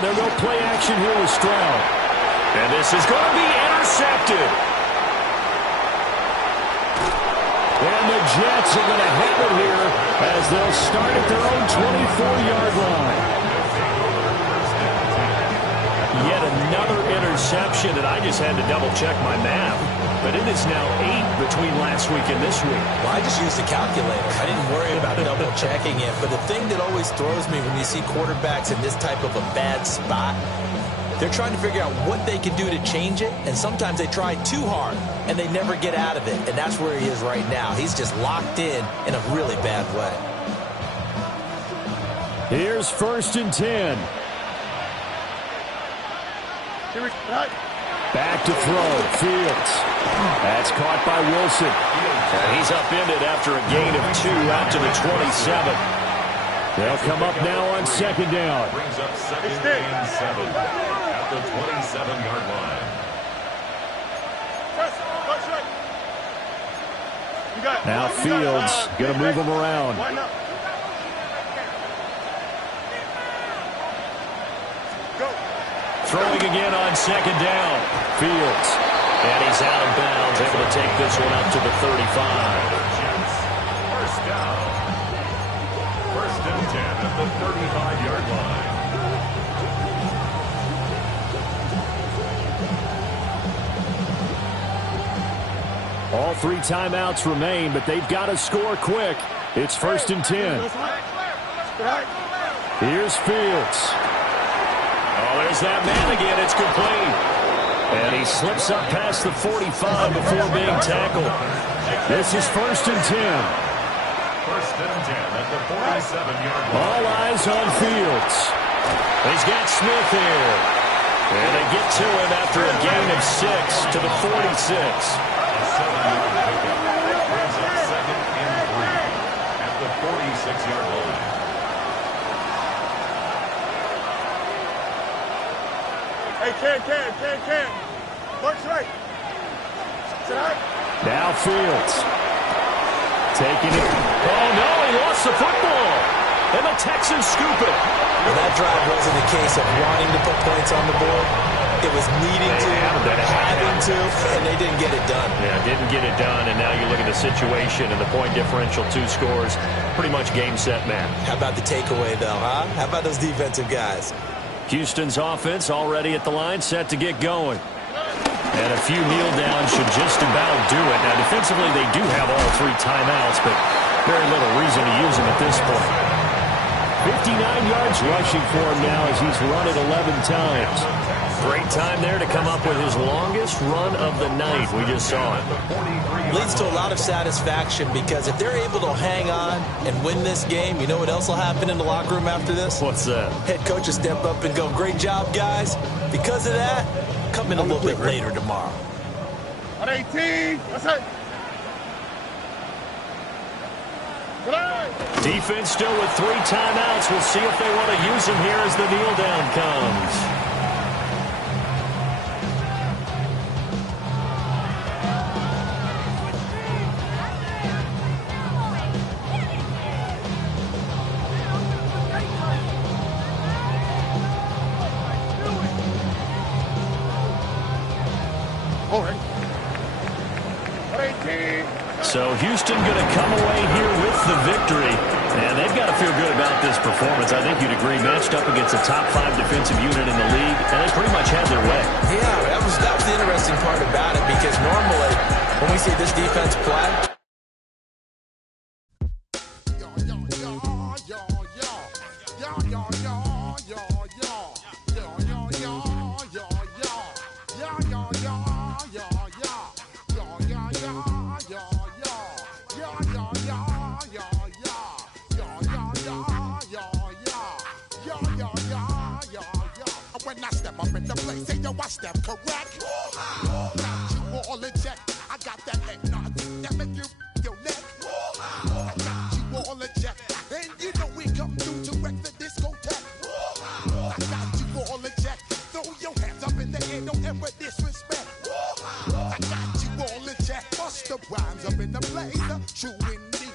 There's no play action here with Stroud. And this is going to be intercepted. And the Jets are going to have it here as they'll start at their own 24-yard line. Yet another interception, and I just had to double-check my math. But it is now 8 between last week and this week. Well, I just used a calculator. I didn't worry about double-checking it. But the thing that always throws me when you see quarterbacks in this type of a bad spot, they're trying to figure out what they can do to change it. And sometimes they try too hard, and they never get out of it. And that's where he is right now. He's just locked in a really bad way. Here's 1st and 10. Back to throw, Fields. That's caught by Wilson. And he's upended after a gain of 2 out to the 27. They'll come up now on second down. Brings up second and 7 at the 27-yard line. Now Fields going to move him around. Throwing again on second down. Fields. And he's out of bounds, able to take this one up to the 35. First down. 1st and 10 at the 35-yard line. All 3 timeouts remain, but they've got to score quick. It's 1st and 10. Here's Fields. Oh, there's that man again. It's complete. And he slips up past the 45 before being tackled. This is 1st and 10. 1st and 10 at the 47-yard line. All eyes on Fields. He's got Smith here. And they get to him after a gain of 6 to the 46. A 7-yard pickup brings up 2nd and 3 at the 46-yard line. Hey, Ken. Works right. Tonight. Now Fields. Taking it. Oh, no, he lost the football. And the Texans scoop it. Well, that drive wasn't a case of wanting to put points on the board. It was needing to, having to, and they didn't get it done. Yeah, didn't get it done, and now you look at the situation and the point differential, 2 scores, pretty much game, set, match. How about the takeaway, though, huh? How about those defensive guys? Houston's offense already at the line, set to get going. And a few kneel downs should just about do it. Now, defensively, they do have all 3 timeouts, but very little reason to use them at this point. 59 yards rushing for him now as he's run it 11 times. Great time there to come up with his longest run of the night. We just saw it. Leads to a lot of satisfaction because if they're able to hang on and win this game, you know what else will happen in the locker room after this? What's that? Head coach will step up and go, great job, guys. Because of that, come in a little bit later tomorrow. On 18. What's that? Defense still with 3 timeouts. We'll see if they want to use them here as the kneel down comes. So Houston going to come away here with the victory. And they've got to feel good about this performance. I think you'd agree, matched up against a top 5 defensive unit in the league, and they pretty much had their way. Yeah, that was the interesting part about it, because normally when we see this defense play, when I step up in the place, say yo, I step correct. Got you all in check. I got that head nod that make you your neck. I got you all in check, and you know we come through to wreck the discotheque. I got you all in check. Throw your hands up in the air, don't ever disrespect. I got you all in check. Bust the rhymes up in the blazer, true indeed.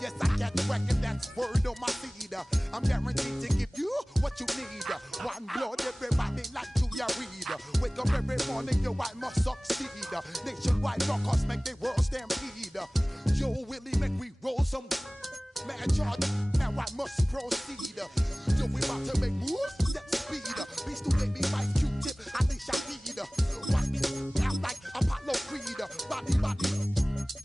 Yes, I got whack and that's word on my seed. I'm guaranteed to give you what you need. One blood, everybody like to ya read. Wake up every morning, yo, I must succeed. Nationwide rockers make the world stampede. Yo, Willie, make we roll some man charge. Now I must proceed. Yo, we about to make moves, step speed. Beast to baby, fight Q-tip, at least I need. Watch me out like Apollo Creed. Body,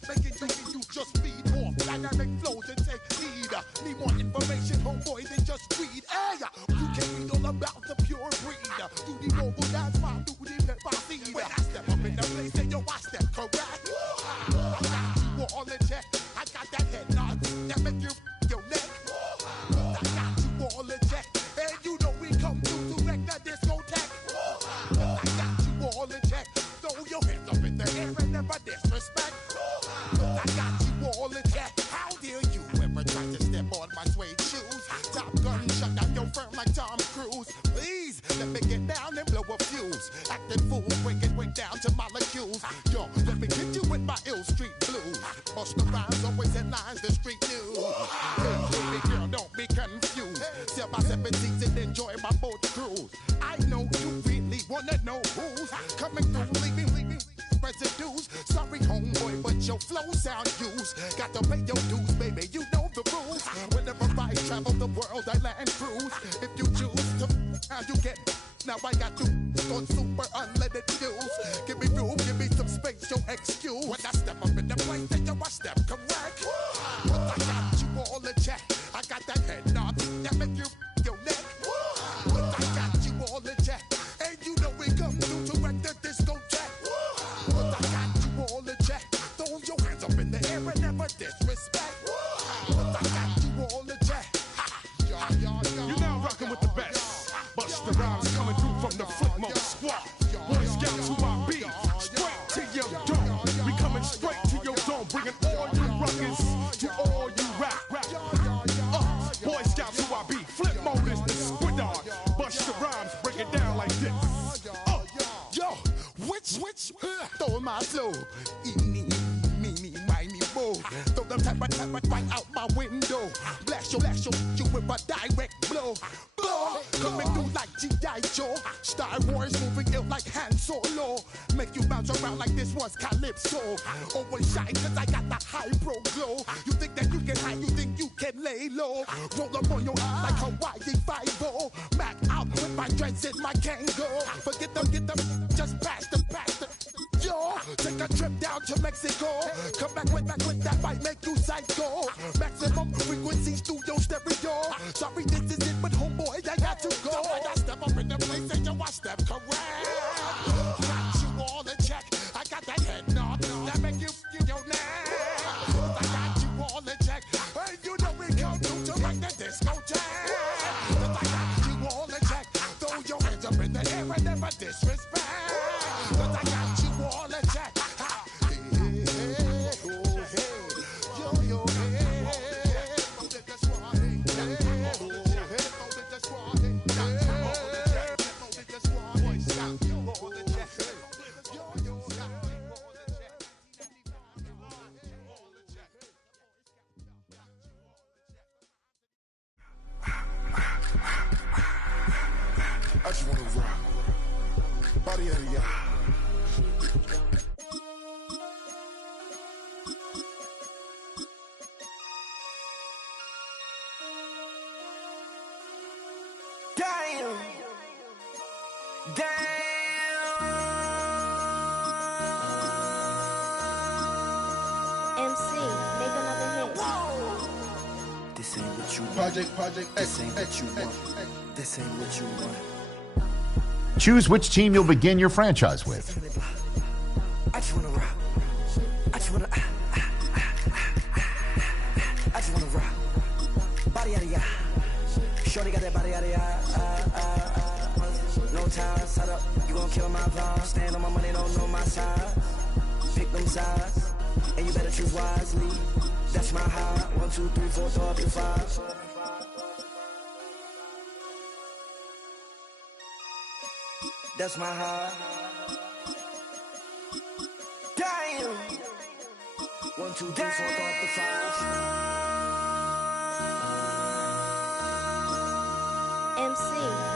making you just feed more dynamic flows and take heed. Need more information, homeboy, than just read. Hey, you can read all about the pure breed. Do the noble dance, man, do the left I see. When I step up in the place, say yo, I step correct. I got you all in check. I got that head nod that make you your neck. I got you all in check, and you know we come through to wreck the discotheque. I got you all in check. Throw your hands up in the air and never disrespect. I got you all in check. How dare you ever try to step on my suede shoes? Top Gun shut down your firm like Tom Cruise. Please let me get down and blow a fuse. Acting fool, breaking way down to molecules. Yo, let me hit you with my ill street blues. Bust the rhymes, always in lines, the street news. Hey, baby girl, don't be confused. Sell my 17s and enjoy my boat cruise. I know you really wanna know who's coming through, leaving residues. Sorry, homeboy, but your flow sound used. Got to pay your dues, baby, you know the rules. Whenever I travel the world, I land Now I got you on super unleaded views. Give me room, give me some space, your excuse. When I step up in the place, then you I step correct. But I got you all in check. I got that head nod that make you your neck. But I got you all in check. And you know we come through to wreck the discotheque. But I got you all in check. Throw your hands up in the air and never disrespect. But I got you all in check. You're now rocking with the best. Busta Rhymes coming through from the footmost squad. Boy Scouts who I be. Straight to your dome. We coming straight to your dome. Bringing all you rockers to all you rap. Boy Scouts who I be. Flip mode is the squid dog. Busta Rhymes break it down like this. Yo, which, throw my flow. Eeny, meeny, miny, mo. Throw them type right out my window. Blast you with a direct blow. Coming through like G.I. Joe. Star Wars moving ill like Han Solo. Make you bounce around like this was Calypso. Always shine cause I got the high pro glow. You think that you can hide, you think you can lay low. Roll up on your eye like Hawaii 5-0. Mac out with my dreads in my Kango. Forget them, get them, just pass them. Yo, take a trip down to Mexico. Come back with that might make you psycho. Maximum frequency studio stereo. Sorry, this is it, but homeboy, I got to go. I step up in the place and yo, I step correct. Got you all in check. I got that head nod that make you your neck. I got you all in check. And you know we come through to make the discotheque. I got you all in check. Throw your hands up in the air and never disrespect. But I got you all in check. I just wanna rock. Body out of y'all. This ain't what you want. Project This ain't what you want. This ain't what you want. Choose which team you'll begin your franchise with. I just wanna rock. I just wanna. I just wanna rock. Body out of ya. Shorty got that body out of ya. No time, set up. You gon' kill my vibe. Stand on my money, don't know my side. Pick them sides, and you better choose wisely. That's my high. 1, 2, 3, 4, throw up your 5. That's my high. Damn. 1, 2, 3, 4, throw up the 5. MC,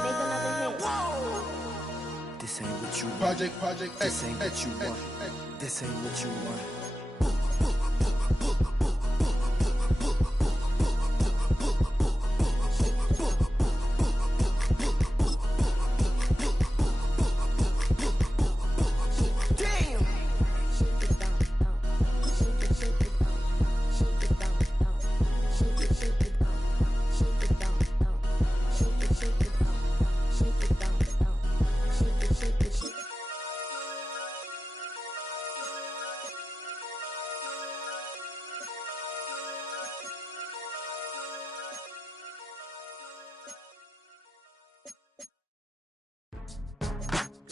make another hit. Whoa. This ain't what you want. Project This ain't what you want. This ain't what you want.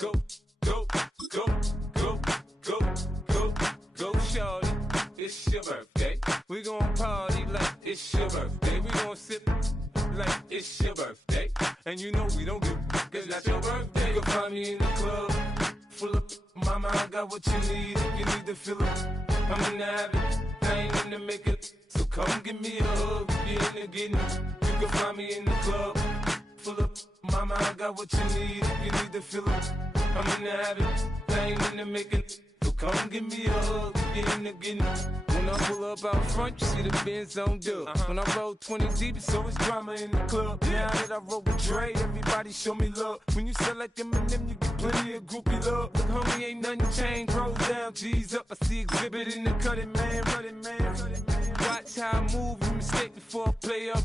Go, go, go, go, go, go, go, shorty. It's your birthday. We gon' party like it's your birthday. We gon' sip like it's your birthday. And you know we don't give cause that's your birthday. You can find me in the club, full of mama, I got what you need. If you need to fill up, I'm in the habit. I ain't in the making. So come give me a hug. If you're in the getting, you can find me in the club, full of mama, I got what you need. If you need to fill up, I'm in the habit. I ain't in the making. So come give me a hug again. When I pull up out front, you see the Benz on dub. When I roll 20 deep, so it's drama in the club. Now that I roll with Dre, everybody show me love. When you sell like Eminem, you get plenty of groupie love. Look, homie, ain't nothing changed. Roll down, G's up. I see exhibit in the cutting, man. Watch how I move, you mistake before I play up.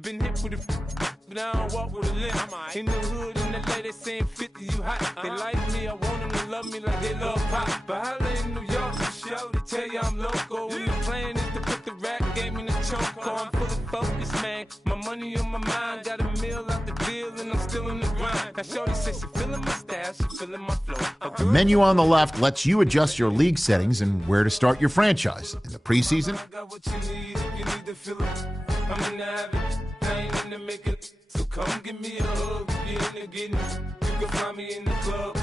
Been hit with a but I don't walk with a limp. In the hood, in the LA, they saying 50, you hot. They like me, I want them to love me like they love pop. But holla in New York, show, they tell you I'm local. And the plan is to put the rap game in the choke. I'm full of focus, man. My money on my mind, got a meal out the deal, and I'm still in the grind. Now shorty says she feeling my style, she feeling my flow. The menu on the left lets you adjust your league settings and where to start your franchise. In the preseason, I got what you need if you need to feel it. I'm in the habit, I ain't in the making. So come give me a hug, if you're in the getting. You can find me in the club,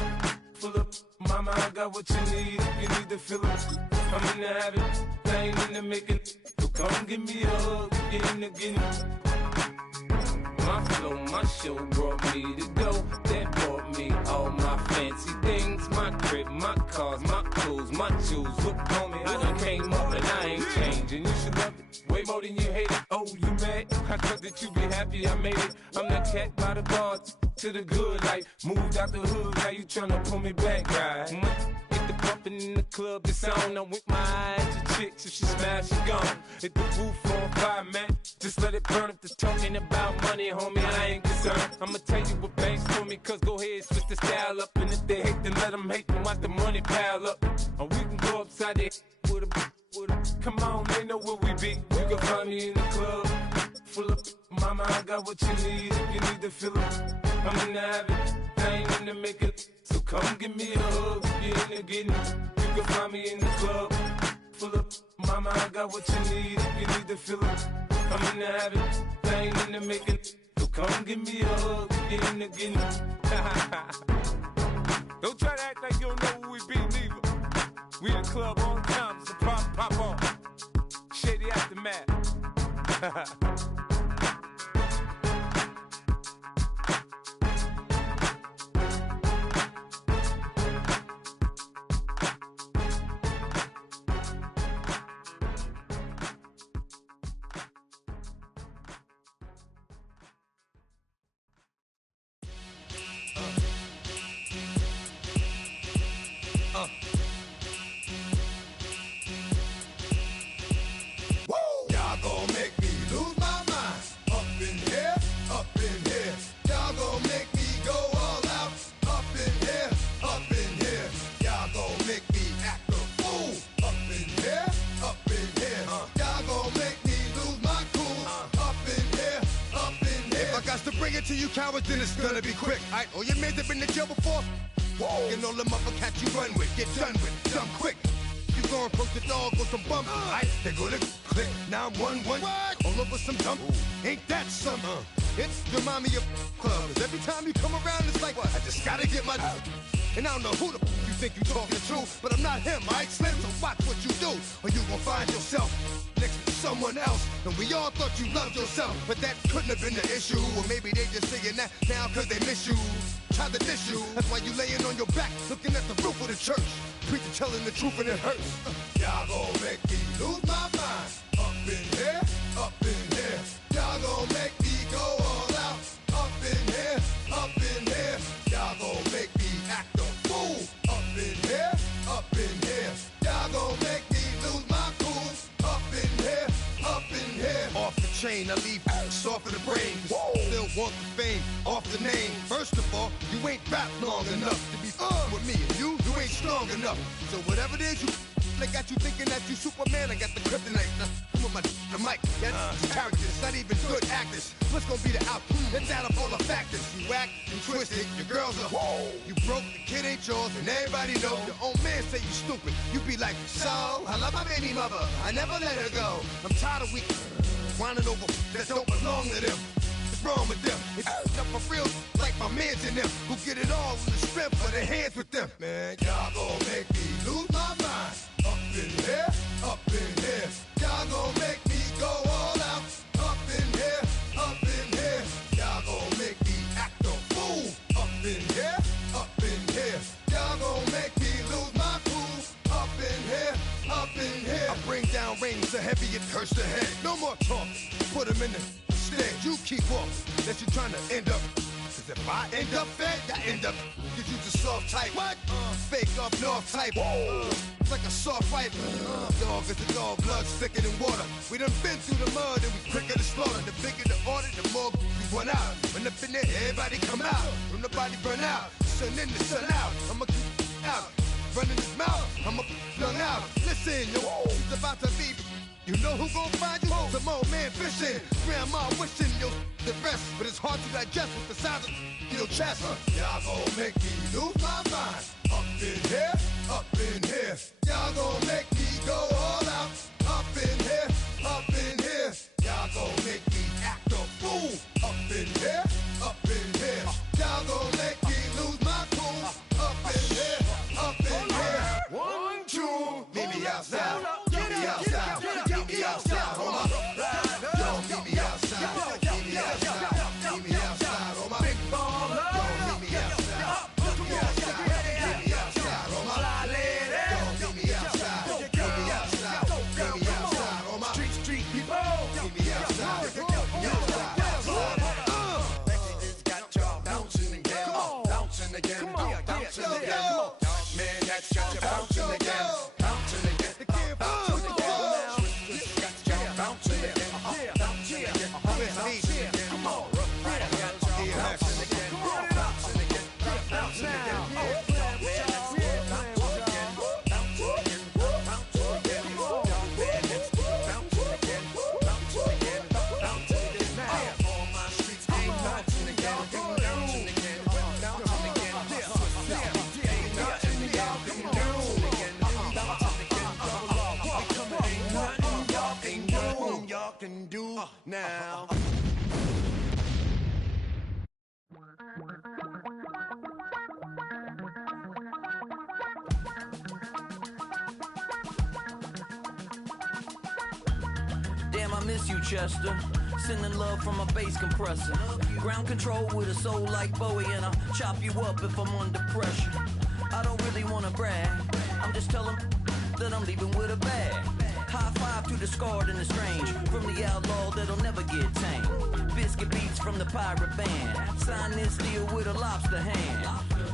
full up. Mama, I got what you need if you need to feel it. I'm in the habit, I ain't in the making. So come give me a hug, if you're in the getting. My flow, my show brought me to go. That brought me all my fancy things. My crib, my cars, my clothes, my shoes. Look, homie, I done came up and I ain't changing. You should love it way more than you hate it. Oh, you mad? I thought that you be happy I made it. I'm that cat by the bar to the good life. Moved out the hood, now you tryna pull me back, right? Hit the bumpin' in the club, it's on. I'm with my eyes to chicks, if she smash, she gone. Hit the roof on fire, man. Just let it burn if they're talking about money, homie, I ain't concerned. I'ma tell you what banks for me, cause go ahead, switch the style up. And if they hate, then let them hate, then watch the money pile up. Or we can go upside there with a come on, they know where we be. You can find me in the club, full of mama, I got what you need if you need to feel it. I'm in the habit, I ain't in the making. So come give me a hug if you're in the getting. You can find me in the club, full of mama, I got what you need if you need to feel it. I'm in the habit, I ain't in the making. So come give me a hug if you're in the getting. Don't try to act like you don't know who we be, neither. We in the club all the time, so pop on. Shady Aftermath. To you cowards, then it's gonna be quick. Alright, all your men have been to jail before. Whoa, and all the motherfuckers you run with, get done with, done quick. You gon' approach the dog with some bumps. Alright, they go to click. Now I'm 1-1. All over some dump. Ain't that some? It's remind me of clubs. Every time you come around, it's like, I just gotta get my. And I don't know who the you think you talking to, but I'm not him, alright, Slim? So watch what you do, or you gon' find yourself next to someone else. And we all thought you loved yourself, but that couldn't have been the issue. Or maybe they just saying that now cause they miss you. Tried to diss you, that's why you laying on your back, looking at the roof of the church. Preacher telling the truth and it hurts. Y'all gon' make me lose my mind. Up in here, up in here. Y'all gon' make me go all out. Up in here, up in here. Y'all gon' make me act a fool. Up in here, up in here. Y'all gon' make me lose my cool. Up in here, up in here. Off the chain, I leave soft in the brain. Still want the fame, off the name. First of all, you ain't rap long enough to be with me. And you ain't strong enough. So whatever it is you they got you thinking that you Superman, I got the kryptonite. Come with the mic, that's characters, not even good actors. What's gonna be the outcome? Let's add up all the factors. You whack, you twisted, your girls are you broke, the kid ain't yours, and everybody know. Your own man say you stupid. You be like, so, I love my baby mother, I never let her go. I'm tired of weak whining over that don't belong to them. What's wrong with them? It's up for real, like my mans in them, who get it all in the strength of their hands with them. Man, y'all gon' make me lose my mind. Up in here, up in here. Y'all gon' make me go all out. Up in here, up in here. Y'all gon' make me act a fool. Up in here, up in here. Y'all gon' make me lose my cool. brain so heavy it hurts the head. No more talk, put him in the stand. You keep off, that you're trying to end up. Cause if I end up fed, I end up. Cause you the soft type. What? Fake up north type. It's like a soft fight. Dog is a dog, blood thicker than water. We done been through the mud and we quicker to slaughter. The bigger the order, the more we run out. When up in there, everybody come out. When the body burn out, sun in the sun out. I'ma keep out. Running his mouth, I'ma flung out. Listen, yo, it's about to be. You know who gon' find you? Some old man fishing. Grandma wishing you'll the rest. But it's hard to digest with the sound of your chest. Y'all gon' make me lose my mind. Up in here, up in here. Y'all gon' make me go all out. Up in here, up in here. Y'all gon' make me act a fool. Up in here, up in here. Y'all gon' make me lose my cool. Up in here, up in here. 1, 2, meet me outside. Meet me outside. Meet me outside. On my yo, meet me outside. Meet me outside. Meet me outside. On my big baller. Yo, meet me outside. Meet me outside. Meet me outside. On my yo, meet me outside. Meet me outside. Meet me outside. On my street people. Meet me outside. Meet me outside. Got y'all bouncing again. Bouncing again. Bouncing again. Man, that's got you bouncing again. Bouncing again. Bouncing again. Got y'all bouncing again. Bouncing again. Bouncing again. Come on. Got y'all bouncing again. Bouncing again. Bouncing again. Can do now. Damn, I miss you, Chester. Sending love from a bass compressor. Ground control with a soul like Bowie, and I'll chop you up if I'm under pressure. I don't really wanna brag. I'm just telling that I'm leaving with a bag. High five to the scarred and the strange. From the outlaw that'll never get tamed. Biscuit beats from the pirate band. Sign this deal with a lobster hand.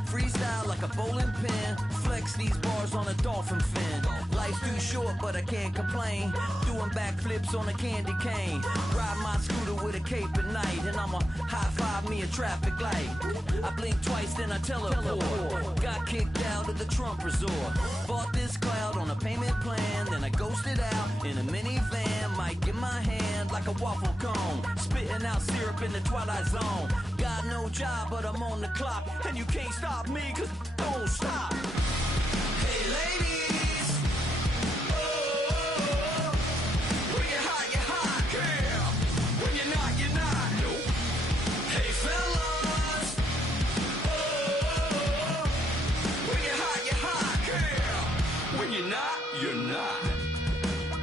Freestyle like a bowling pin. Flex these bars on a dolphin fin. Life's too short, but I can't complain. Doing backflips on a candy cane. Ride my scooter with a cape at night. And I'ma high five me a traffic light. I blink twice, then I teleport. Got kicked out of the Trump resort. Bought this cloud on a payment plan. Then I ghosted out in a minivan. Might get my hand like a waffle cone. Spitting out syrup in the twilight zone. Got no job, but I'm on the clock. And you can't stop me, cause don't stop. Hey ladies, oh, when you're hot, girl. When you're not, nope. Hey fellas, oh, when you're hot, girl. When you're not.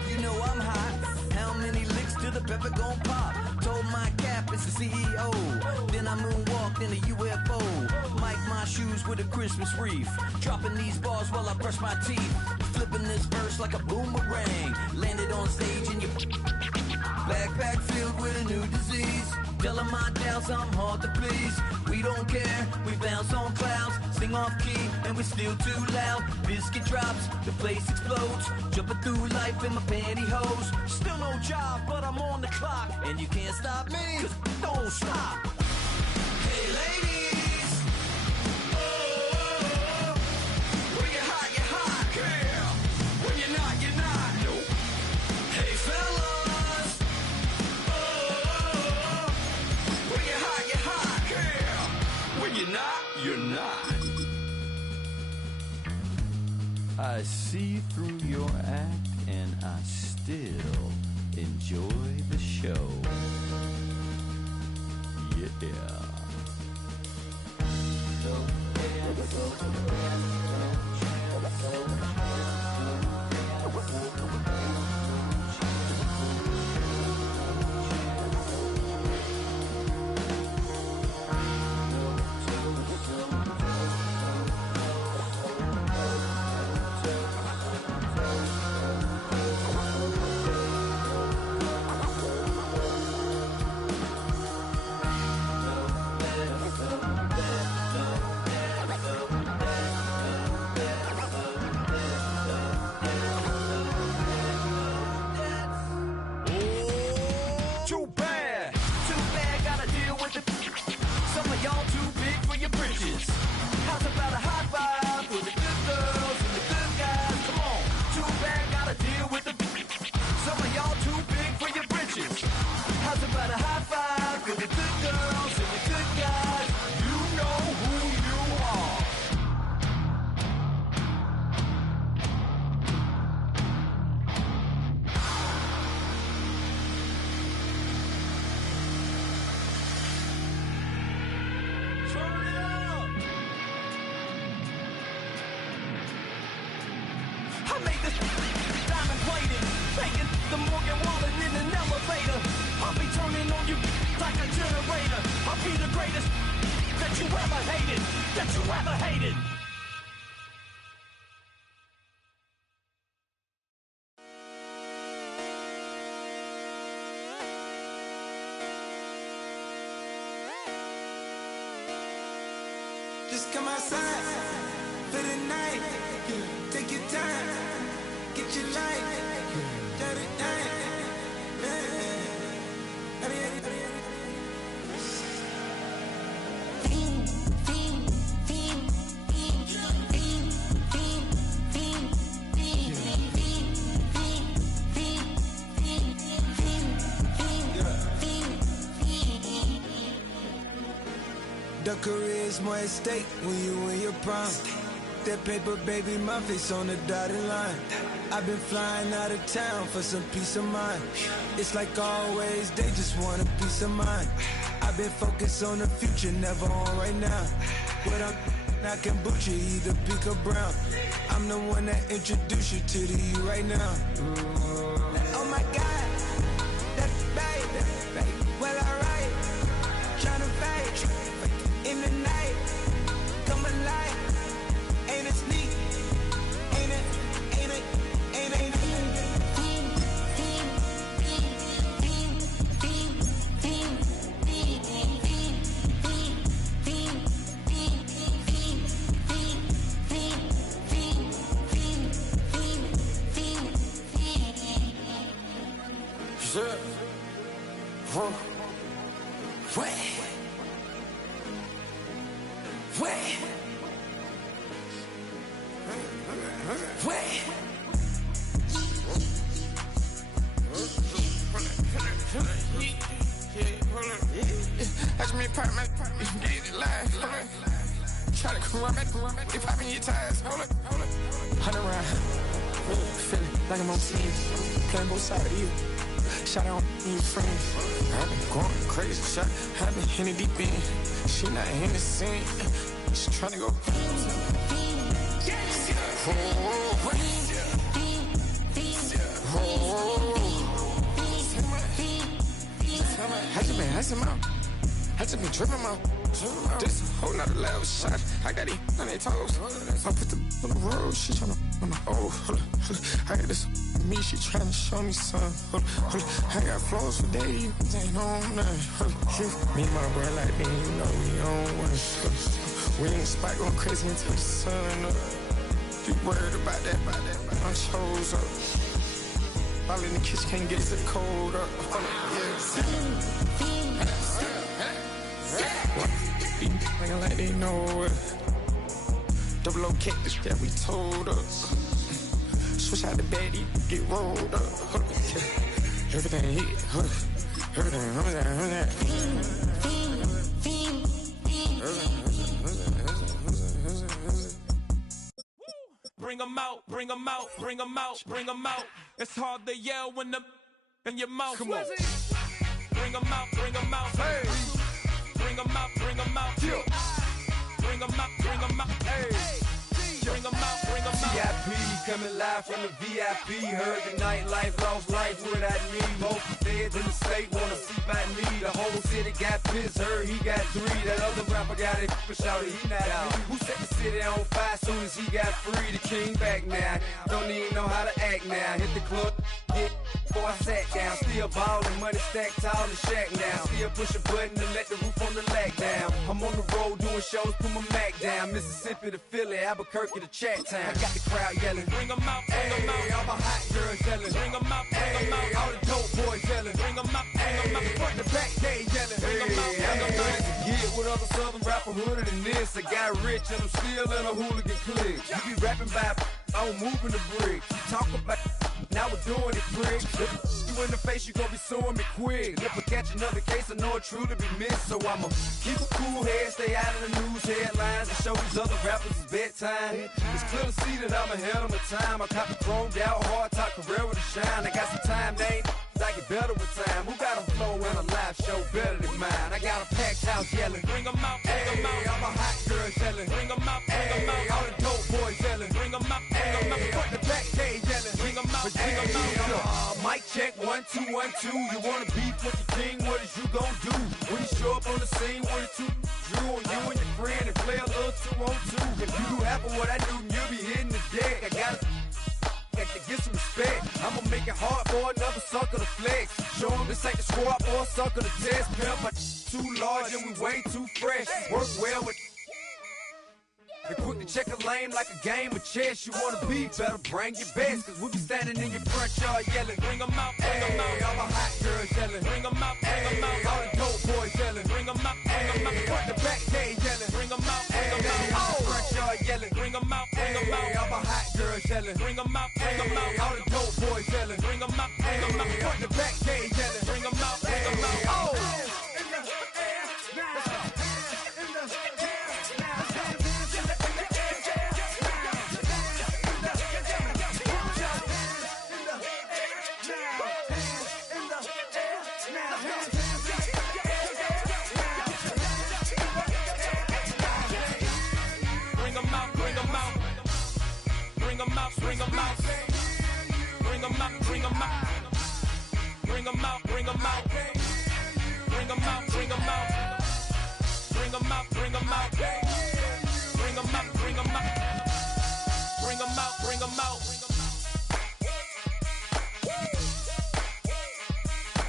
You know I'm hot. How many licks till the pepper gon' pop? Told my cap it's the CEO. Then I moonwalked in a UFO. Mic my shoes with a Christmas wreath. Dropping these bars while I brush my teeth. Flipping this verse like a boomerang. Landed on stage in your backpack filled with a new disease. Telling my doubts I'm hard to please. We don't care, we bounce on clouds. Sing off key and we're still too loud. Biscuit drops, the place explodes. Jumping through life in my pantyhose. Still no job, but I'm on the clock. And you can't stop me, cause don't stop. Hey ladies, oh, when you're hot, girl. When you're not, nope. Hey fellas, oh, when you're hot, girl. When you're not. I see through your act and I still enjoy the show. Yeah. the Morgan Wallen in an elevator. I'll be turning on you like a generator. I'll be the greatest that you ever hated, that you ever hated. Just come outside for the night. Take your time, get your life. Dirty night. The career's more at stake when you in your prime. That paper, baby, my face on the dotted line. I've been flying out of town for some peace of mind. It's like always, they just want a peace of mind. I've been focused on the future, never on right now. But I can boot you either pink or brown. I'm the one that introduced you to the you right now. Oh my God, that's baby. Well, alright, tryna fight in the night, come alive. Ain't it sneak? Ain't it? That's me, part my get it live. Try to corrupt it, they popping your tires. Hold it. 100 round, feeling like I'm on team. Playing both sides of you. Shout out on your friends. I've been going crazy, shot. I've been in the deep end. She not in the scene. She tryna go. I just been tripping out. This whole nother level shot. I got it on their toes. I put the on the road. She tryna on my hold up. I got this me. She tryna show me something. I got flows for days. Ain't on nothing. Me and my bro like me, you know we on one. We in the spot going crazy until the sun up. You worried about that? I chose up. All in the kitchen can't get it cold up. Nigga like they know it. Double O cactus that we told us. Switch out the baddie, get rolled up. Everything hit, everything. Bring 'em out, bring 'em out, bring 'em out, bring 'em out. It's hard to yell when the in your mouth. Come on. Bring 'em out, bring 'em out. Hey. Bring 'em out, bring 'em out. Yeah. Bring 'em out, bring 'em out. Hey. Bring 'em out, bring 'em out. VIP coming live from the VIP. Heard the nightlife, lost life without me. Most feds in the state wanna see by me. The whole city got pissed, heard he got 3. That other rapper got it, but shouted he not out. Who set the city on fire soon as he got free? The king back now, don't even know how to act now. Hit the club, get before I sat down. Still ballin', money stacked tall in the shack now. Still push a button to let the roof on the lag down. I'm on the road doing shows, put my Mac down. Mississippi to Philly, Albuquerque to Chat Town. I got the crowd yelling, bring 'em out, bring 'em out. All my hot girls yelling, bring 'em out, bring 'em out. All the dope boys yelling, bring 'em out, bring 'em out. Front to back, they yelling, bring 'em out, bring 'em out. Get with other southern rapper hooded than this. I got rich and I'm still in a hooligan clique. You be rapping by, I'm moving the bricks. You talk about, now we're doing it, prick. You in the face, you gon' be suing me quick. If I catch another case, I know it truly be missed. So I'ma keep a cool head, stay out of the news headlines, and show these other rappers it's bedtime. It's clear to see that I'm ahead of my time. I cop the chromed out, hard top career with a shine. I got some time, they ain't I get better with time. Who got a flow and a live show better than mine? I got a packed house yelling, bring 'em out, bring 'em out. All my hot girls yelling, bring 'em out, bring 'em out. All the dope boys yelling, bring 'em out, bring 'em out. Front to back, they yelling, bring 'em out, bring 'em out. Mic check 1, 2, 1, 2. You wanna beef with the king, what is you gon' do? When you show up on the scene with a 2, Drew on you and your friend and play a little 2 on 2. If you do half of what I do, you'll be hitting the deck. I got to get some respect. I'ma make it hard for another sucker to flex. Show him this ain't the squad for a sucker to test. Pimp, my too large and we way too fresh. Work well with and quick to check a lane like a game of chess. You wanna be better, bring your best. Cause we be standing in your front yard yelling, bring them out, bring them out. All my hot girls yelling, bring them out, bring them out. All the dope boys yelling, bring them out, bring them out. Front the back gate yelling, bring them out, bring them out. All the front yard yelling, bring them out, bring them out. All my hot girls yelling, bring them out, bring them out. All the dope boys yelling, bring them out, bring them out. Front the back gate yelling, bring them out, bring them out. Oh! Bring them out, bring them out, bring them out, bring them out, bring them out, bring them out, bring them out, bring them out, bring them out, bring them out, bring them out, bring them out, bring them out.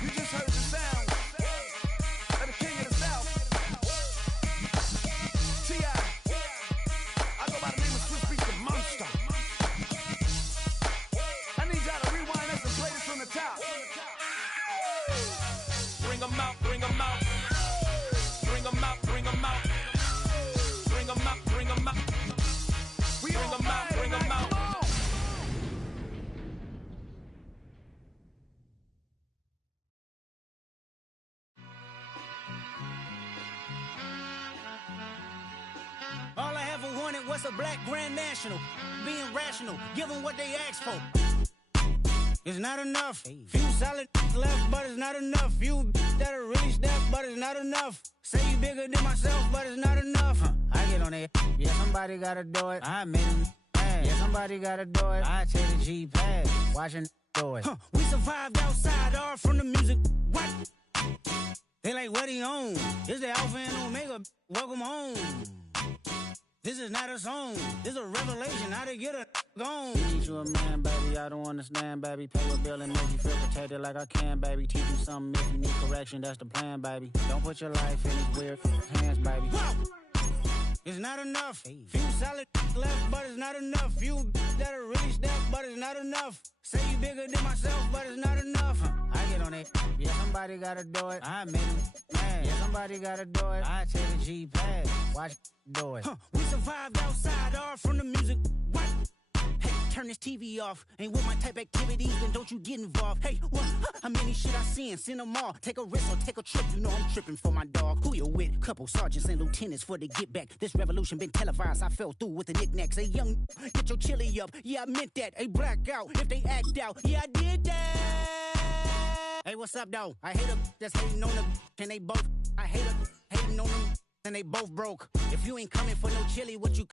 You just heard the sound of the king of the South, T.I. I go by the name of Swiss Beats the Monster. Bring them out, bring them out, bring them out, bring them out, bring them out, bring them out, bring them out, bring them out. All I ever wanted was a black grand national, being rational, give them what they asked for. It's not enough. Few solid left, but it's not enough. Few that are really step, but it's not enough. Say you bigger than myself, but it's not enough. I get on it. Yeah, somebody gotta do it. I made him mad. Yeah, somebody gotta do it. I take the G-pad, watching do it. We survived outside, all from the music. What? They like, what he on? This the Alpha and Omega. Welcome home. This is not a song. This is a revelation. How to get a gone. Teach you a man, baby. I don't understand, baby. Pay a bill and make you feel protected like I can, baby. Teach you something if you need correction. That's the plan, baby. Don't put your life in these weird hands, baby. It's not enough. Few solid left, but it's not enough. Few that are really step, but it's not enough. Say you bigger than myself, but it's not enough. I get on it. Yeah, somebody gotta do it. I made him mad. Yeah, somebody gotta do it. I take the G-pad, watch do it. We survived outside, all from the music. What? Hey, turn this TV off. Ain't with my type activities, then don't you get involved. Hey, what? How many shit I seen? Send them all. Take a risk or take a trip. You know I'm tripping for my dog. Who you with? Couple sergeants and lieutenants for the get back. This revolution been televised. I fell through with the knickknacks. Hey, young, get your chili up. Yeah, I meant that. Hey, black out if they act out. Yeah, I did that. Hey, what's up, though? I hate them that's hating on the and they both. I hate them hating on them and they both broke. If you ain't coming for no chili, what you